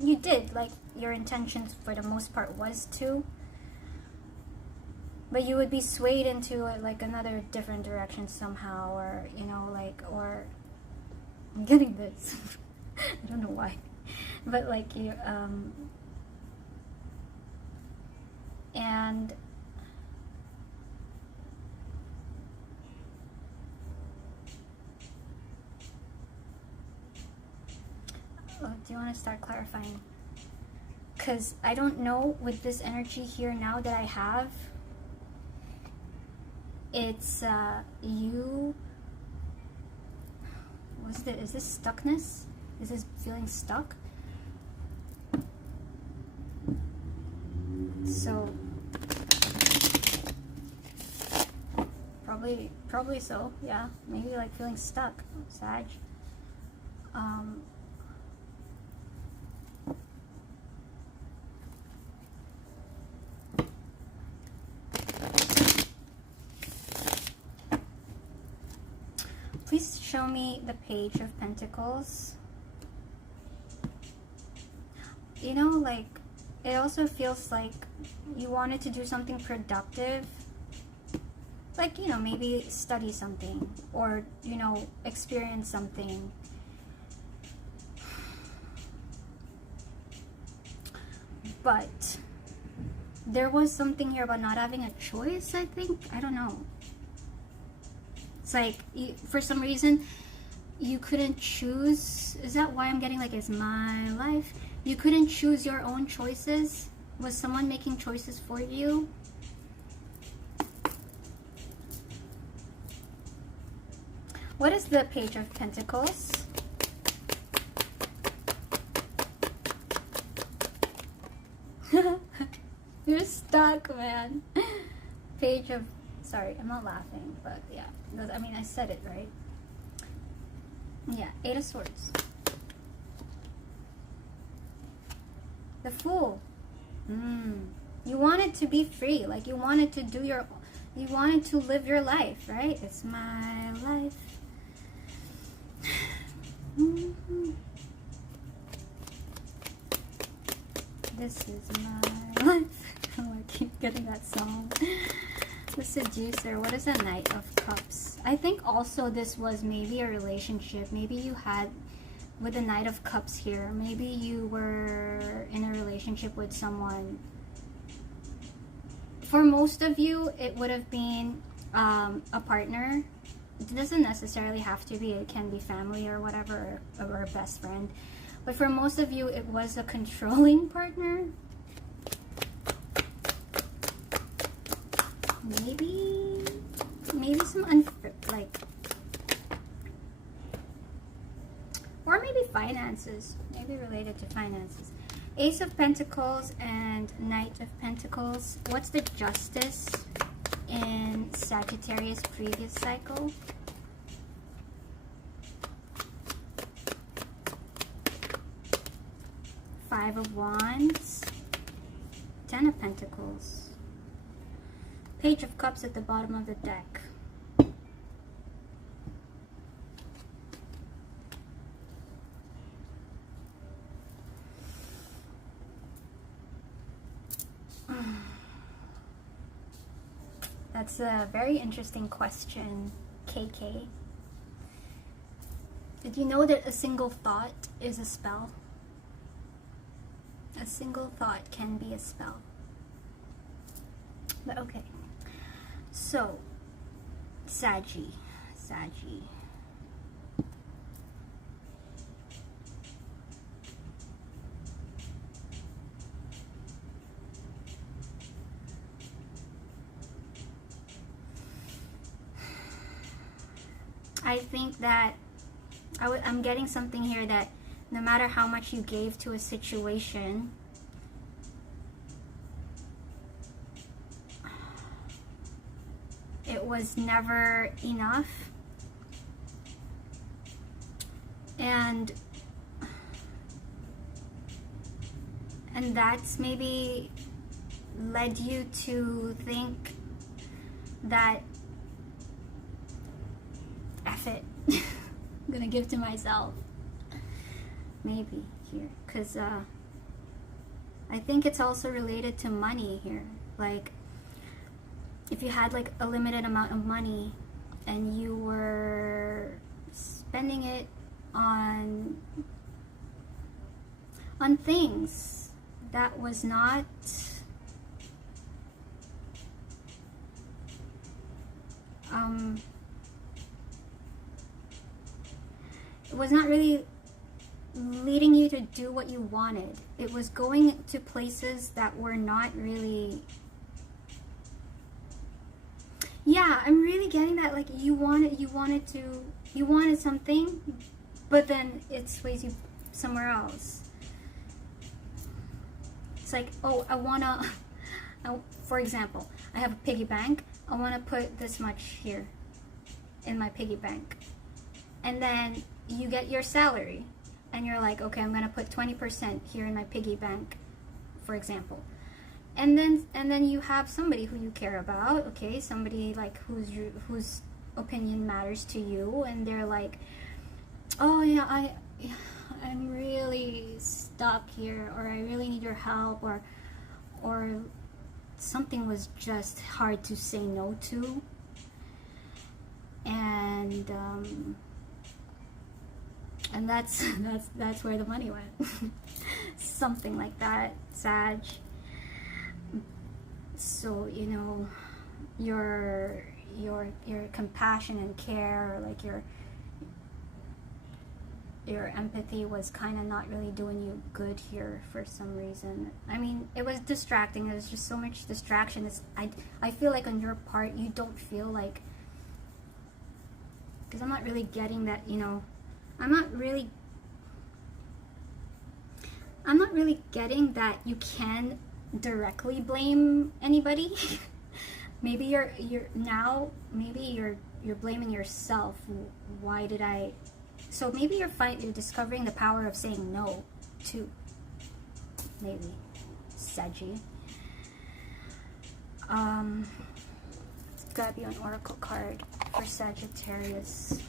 you did, like, your intentions for the most part was to, but you would be swayed into like another different direction somehow, or you know, like, or I'm getting this I don't know why, but like you and do you want to start clarifying? Because I don't know, with this energy here now that I have, it's you, what's it, is this stuckness? Is this feeling stuck? So probably so, yeah, maybe like feeling stuck, Sag. Please show me the Page of Pentacles. You know, like, it also feels like you wanted to do something productive. Like, you know, maybe study something, or, you know, experience something. But there was something here about not having a choice, I think. I don't know. It's like, for some reason, you couldn't choose. Is that why I'm getting like, it's my life? You couldn't choose your own choices? Was someone making choices for you? What is the Page of Pentacles? You're stuck, man. Page of... Sorry, I'm not laughing, but yeah. I mean, I said it, right? Yeah, 8 of Swords. The Fool. You wanted to be free. Like, you wanted to do your... You wanted to live your life, right? It's my life. This is my life. Oh, I keep getting that song. The Seducer. What is a Knight of Cups? I think also this was maybe a relationship. Maybe you had, with the Knight of Cups here, maybe you were in a relationship with someone. For most of you, it would have been a partner. It doesn't necessarily have to be. It can be family or whatever, or a best friend. But for most of you, it was a controlling partner. Maybe some like, or maybe finances. Maybe related to finances. Ace of Pentacles and Knight of Pentacles. What's the Justice in Sagittarius previous cycle? Five of Wands. 10 of Pentacles. Page of Cups at the bottom of the deck. That's a very interesting question, KK. Did you know that a single thought is a spell? A single thought can be a spell. But okay. So, Saggy. I think that I'm getting something here that no matter how much you gave to a situation, it was never enough. And that's maybe led you to think that, F it, I'm gonna give to myself. Maybe here, because I think it's also related to money here. Like, if you had like a limited amount of money and you were spending it on things that was not it was not really leading you to do what you wanted. It was going to places that were not really, yeah, I'm really getting that, like, you wanted something, but then it sways you somewhere else. It's like, oh, for example, I have a piggy bank. I want to put this much here in my piggy bank. And then you get your salary and you're like, okay, I'm going to put 20% here in my piggy bank, for example. And then you have somebody who you care about, okay, somebody like whose opinion matters to you, and they're like, oh yeah, I'm really stuck here, or I really need your help, or something was just hard to say no to, and that's where the money went. Something like that, Sag. So, you know, your compassion and care, or like your empathy was kind of not really doing you good here for some reason. I mean, it was distracting. It was just so much distraction. I feel like on your part, you don't feel like, because I'm not really getting that, you know, I'm not really getting that you can directly blame anybody. Maybe you're blaming yourself. Why did I? So maybe you're discovering the power of saying no too. Maybe, Saggy. It's gotta be an oracle card for Sagittarius.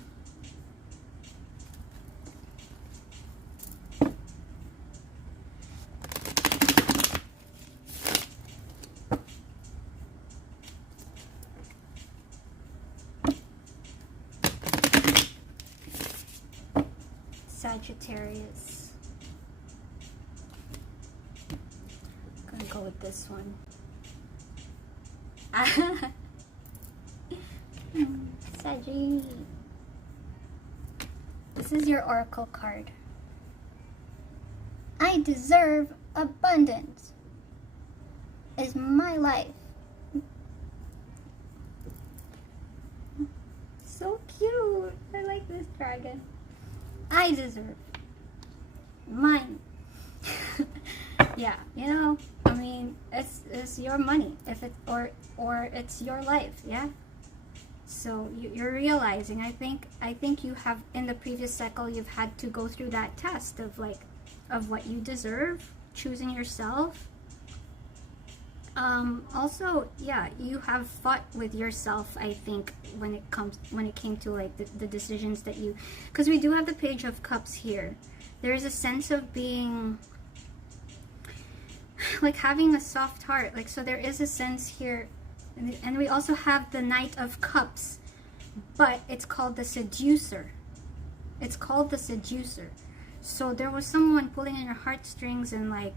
Sagittarius. I'm gonna go with this one. Saggy. This is your oracle card. I deserve abundance. Is my life. So cute. I like this dragon. I deserve mine. Yeah, you know, I mean, it's your money, if it or it's your life, yeah. So you're realizing. I think you have, in the previous cycle, you've had to go through that test of what you deserve, choosing yourself. Also, yeah, you have fought with yourself, I think, when it came to like the decisions that you, because we do have the Page of Cups here. There is a sense of being like having a soft heart, like, so there is a sense here, and we also have the Knight of Cups, but it's called the Seducer. It's called the Seducer. So there was someone pulling on your heartstrings and like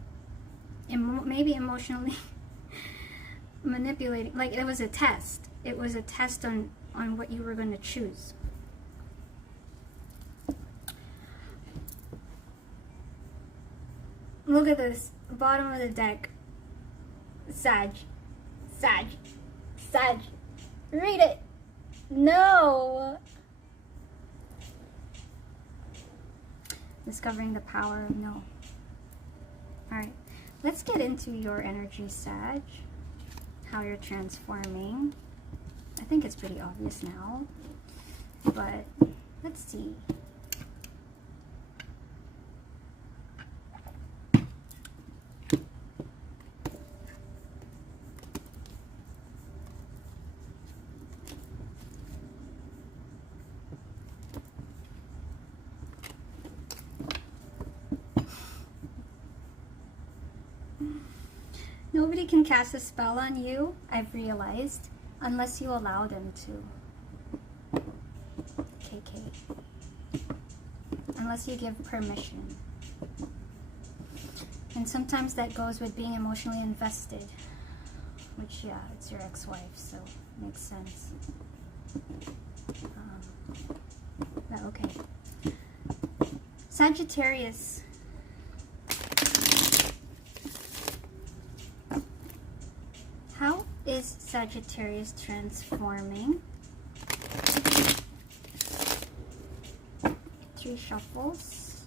maybe emotionally manipulating. Like, it was a test. It was a test on what you were going to choose. Look at this, bottom of the deck. Sag. Read it. No. Discovering the power of no. Alright, let's get into your energy, Sag. How you're transforming. I think it's pretty obvious now, but let's see. Nobody can cast a spell on you, I've realized, unless you allow them to. KK. Unless you give permission. And sometimes that goes with being emotionally invested. Which, yeah, it's your ex-wife, so makes sense. But okay. Sagittarius. How is Sagittarius transforming? 3 shuffles.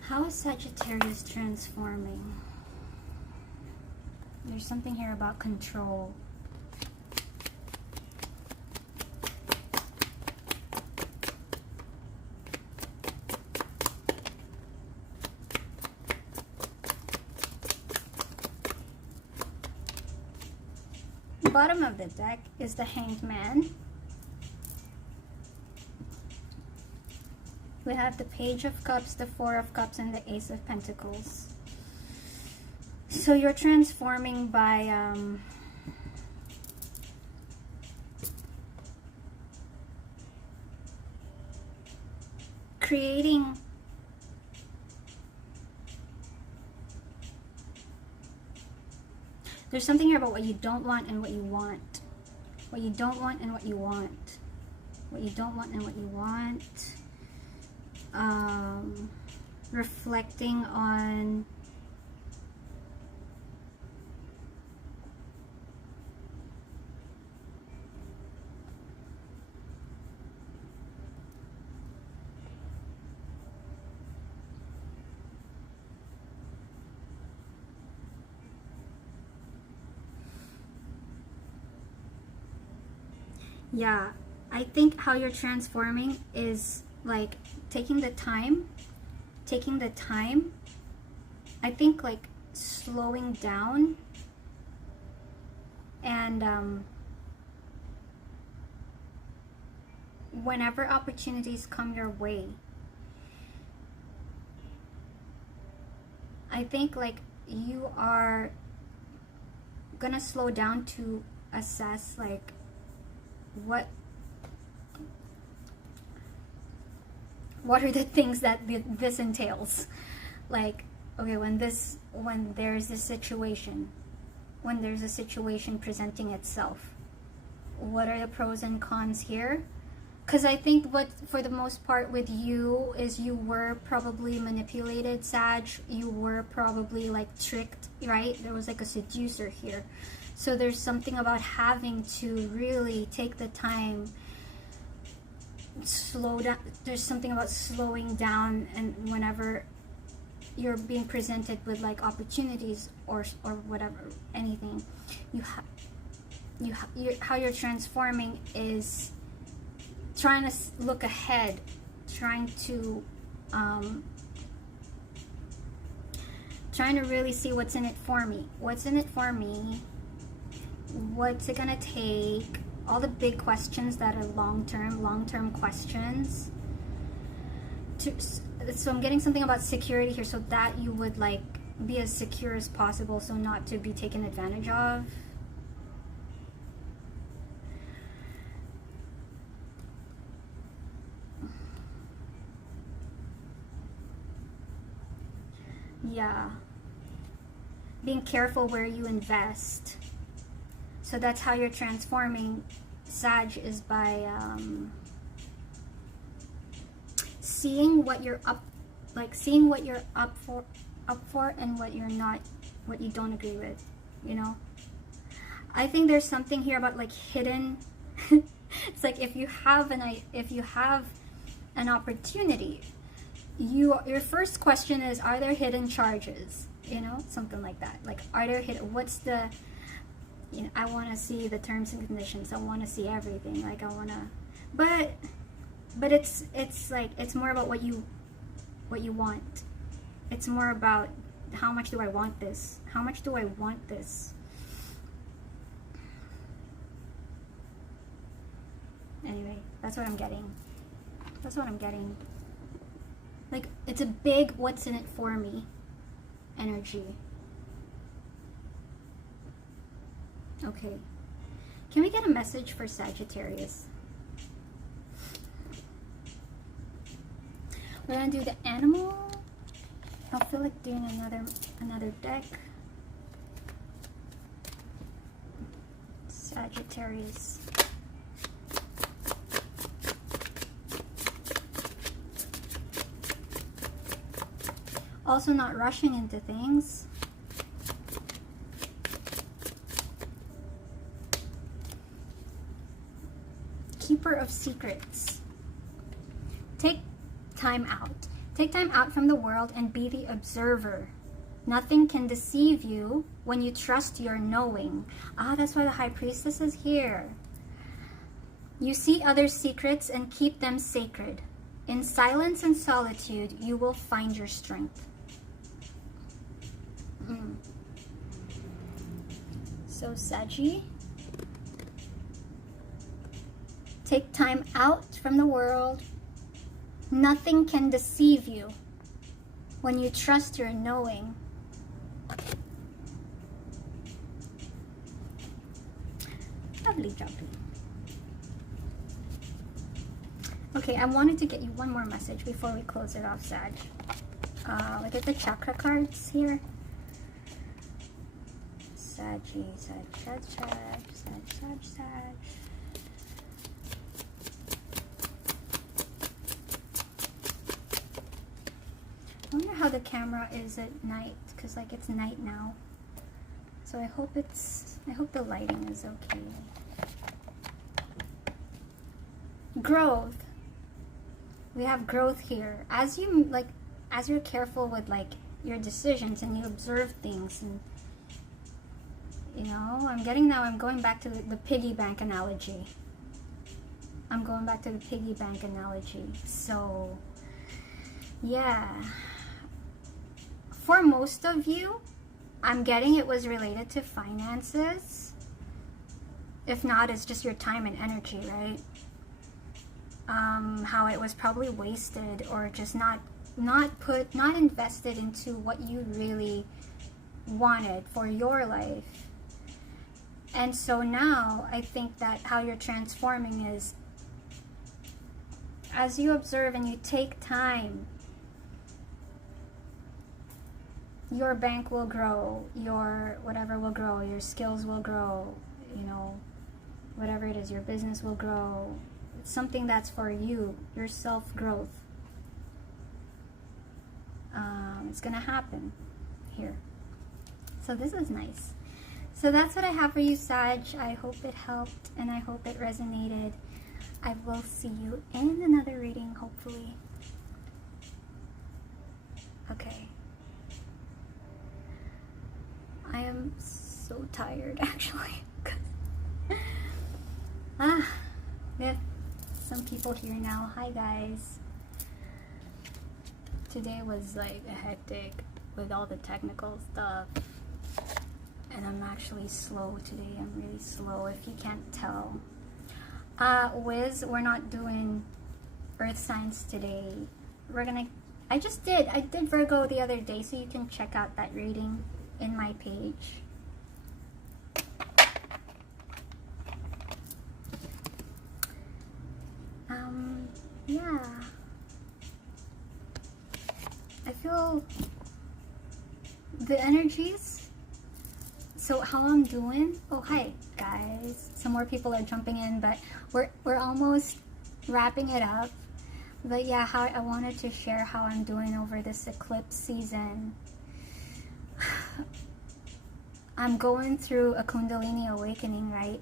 How is Sagittarius transforming? There's something here about control. Bottom of the deck is the Hanged Man. We have the Page of Cups, the Four of Cups, and the Ace of Pentacles. So you're transforming by creating there's something here about what you don't want and what you want. What you don't want and what you want. What you don't want and what you want. Reflecting on yeah, I think how you're transforming is like taking the time, I think like slowing down and whenever opportunities come your way, I think like you are gonna slow down to assess like what are the things that this entails. Like, okay, when there's a situation presenting itself, what are the pros and cons here? Because I think what for the most part with you is you were probably manipulated, Sag. You were probably like tricked, right? There was like a seducer here. So there's something about having to really take the time, slow down. There's something about slowing down, and whenever you're being presented with like opportunities or whatever, anything, how you're transforming is trying to look ahead, trying to really see what's in it for me. What's in it for me? What's it gonna take? All the big questions that are long-term questions. So I'm getting something about security here, so that you would like be as secure as possible, so not to be taken advantage of. Yeah. Being careful where you invest. So that's how you're transforming, Sag, is by seeing what you're up for and what you're not, what you don't agree with, you know. I think there's something here about like hidden. It's like if you have an opportunity, your first question is, are there hidden charges? You know, something like that. Like, are there hidden? What's the? You know, I want to see the terms and conditions. I want to see everything. Like, I want to, but it's like it's more about what you want. It's more about how much do I want this? How much do I want this? Anyway, that's what I'm getting. That's what I'm getting. Like, it's a big what's in it for me energy. Okay. Can we get a message for Sagittarius? We're gonna do the animal. I feel like doing another deck. Sagittarius. Also not rushing into things. Keeper of secrets. Take time out. Take time out from the world and be the observer. Nothing can deceive you when you trust your knowing. Ah, that's why the High Priestess is here. You see others' secrets and keep them sacred. In silence and solitude, you will find your strength. So, Saggy, take time out from the world. Nothing can deceive you when you trust your knowing. Lovely jubbly. Okay, I wanted to get you one more message before we close it off, Sag. Look at the chakra cards here. Saggy, Sag. I wonder how the camera is at night, because like it's night now. So I hope the lighting is okay. Growth. We have growth here. As you're careful with like your decisions and you observe things, and you know, I'm going back to the piggy bank analogy. So yeah, for most of you, I'm getting it was related to finances. If not, it's just your time and energy, right? How it was probably wasted or just not invested into what you really wanted for your life. And so now I think that how you're transforming is as you observe and you take time, your bank will grow, your whatever will grow, your skills will grow, you know, whatever it is, your business will grow. It's something that's for you, your self-growth. It's gonna happen here. So this is nice. So that's what I have for you, Sag. I hope it helped and I hope it resonated. I will see you in another reading, hopefully. Okay. I am so tired, actually. We have some people here now. Hi, guys. Today was like hectic with all the technical stuff. And I'm actually slow today. I'm really slow, if you can't tell. Wiz, we're not doing earth signs today. I did Virgo the other day, so you can check out that reading in my page. Yeah. I feel the energies. So how I'm doing? Oh, hi guys. Some more people are jumping in, but we're almost wrapping it up. But yeah, how I wanted to share how I'm doing over this eclipse season. I'm going through a Kundalini awakening, right?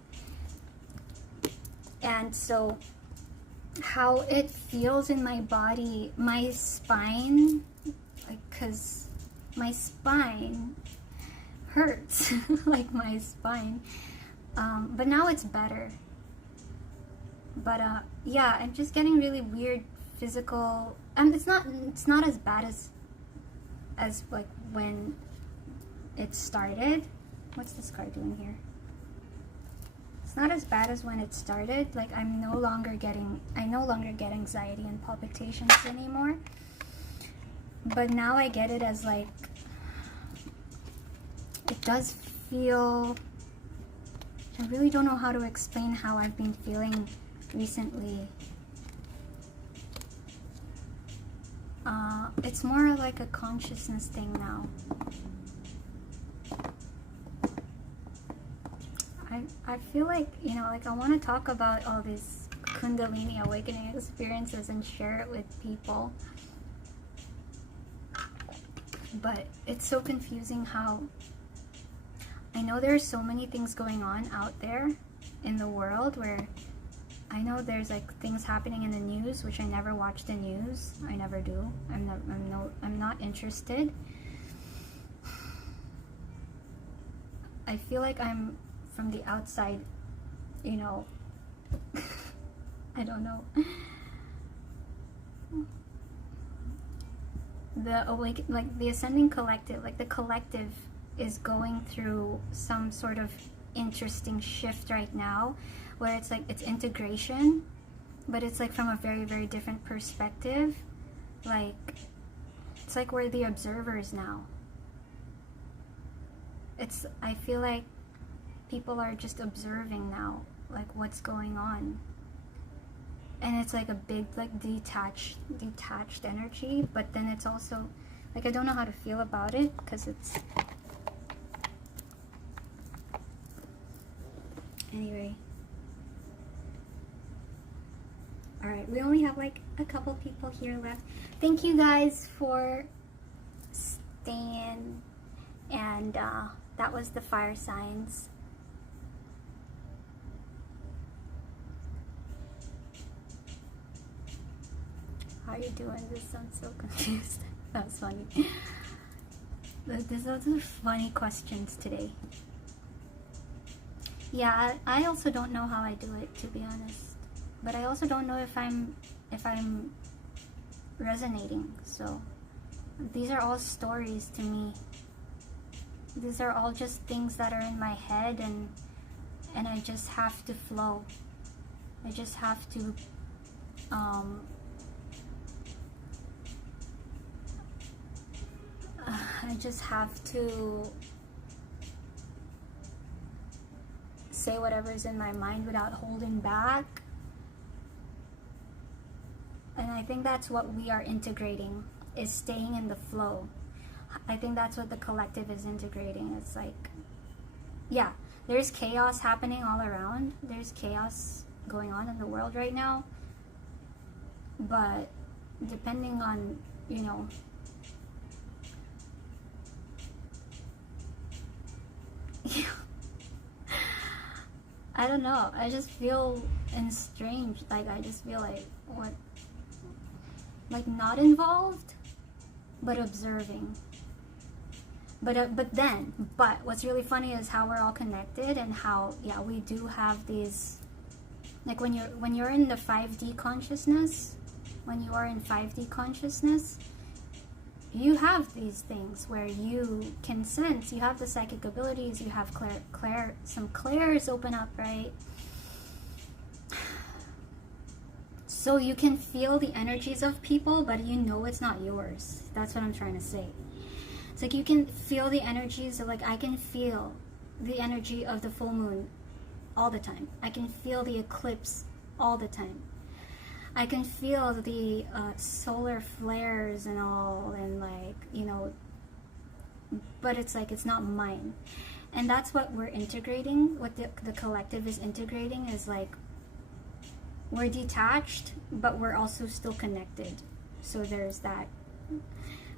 And so how it feels in my body, my spine, like, because my spine hurts, like my spine. But now it's better. But yeah, I'm just getting really weird physical. It's not as bad as like when it started. What's this card doing here? It's not as bad as when it started. Like I no longer get anxiety and palpitations anymore. But now I get it as like, it does feel, I really don't know how to explain how I've been feeling recently. It's more like a consciousness thing now. I feel like, you know, like I want to talk about all these Kundalini awakening experiences and share it with people. But it's so confusing how I know there's so many things going on out there in the world where I know there's like things happening in the news, which I never watch the news. I never do. I'm not interested. I feel like I'm from the outside, you know. I don't know. The ascending collective, like the collective is going through some sort of interesting shift right now, where it's like it's integration, but it's like from a very, very different perspective. Like it's like we're the observers now. I feel like people are just observing now, like what's going on. And it's like a big, like detached energy, but then it's also like I don't know how to feel about it because it's anyway. All right, we only have like a couple people here left. Thank you guys for staying, and that was the fire signs. How are you doing? This sounds so confused. That's funny. There's lots of funny questions today. Yeah, I also don't know how I do it, to be honest. But I also don't know if I'm resonating. So these are all stories to me. These are all just things that are in my head, and I just have to flow. I just have to say whatever's in my mind without holding back. And I think that's what we are integrating, is staying in the flow. I think that's what the collective is integrating. It's like, yeah, there's chaos happening all around. There's chaos going on in the world right now. But depending on, you know, I don't know. I just feel estranged. Like I just feel like what, like not involved, but observing. But what's really funny is how we're all connected, and how, yeah, we do have these, like when you're in the 5D consciousness, when you are in 5D consciousness, you have these things where you can sense, you have the psychic abilities, you have some clairs open up, right? So you can feel the energies of people, but you know it's not yours. That's what I'm trying to say. It's like you can feel the energies of, like, I can feel the energy of the full moon all the time. I can feel the eclipse all the time. I can feel the solar flares and all, and like, you know, but it's like, it's not mine. And that's what we're integrating, what the collective is integrating, is like, we're detached, but we're also still connected. So there's that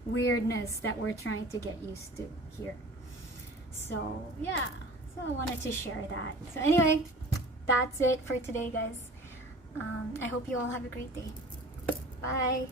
weirdness that we're trying to get used to here. So yeah, so I wanted to share that. So anyway, that's it for today, guys. I hope you all have a great day. Bye.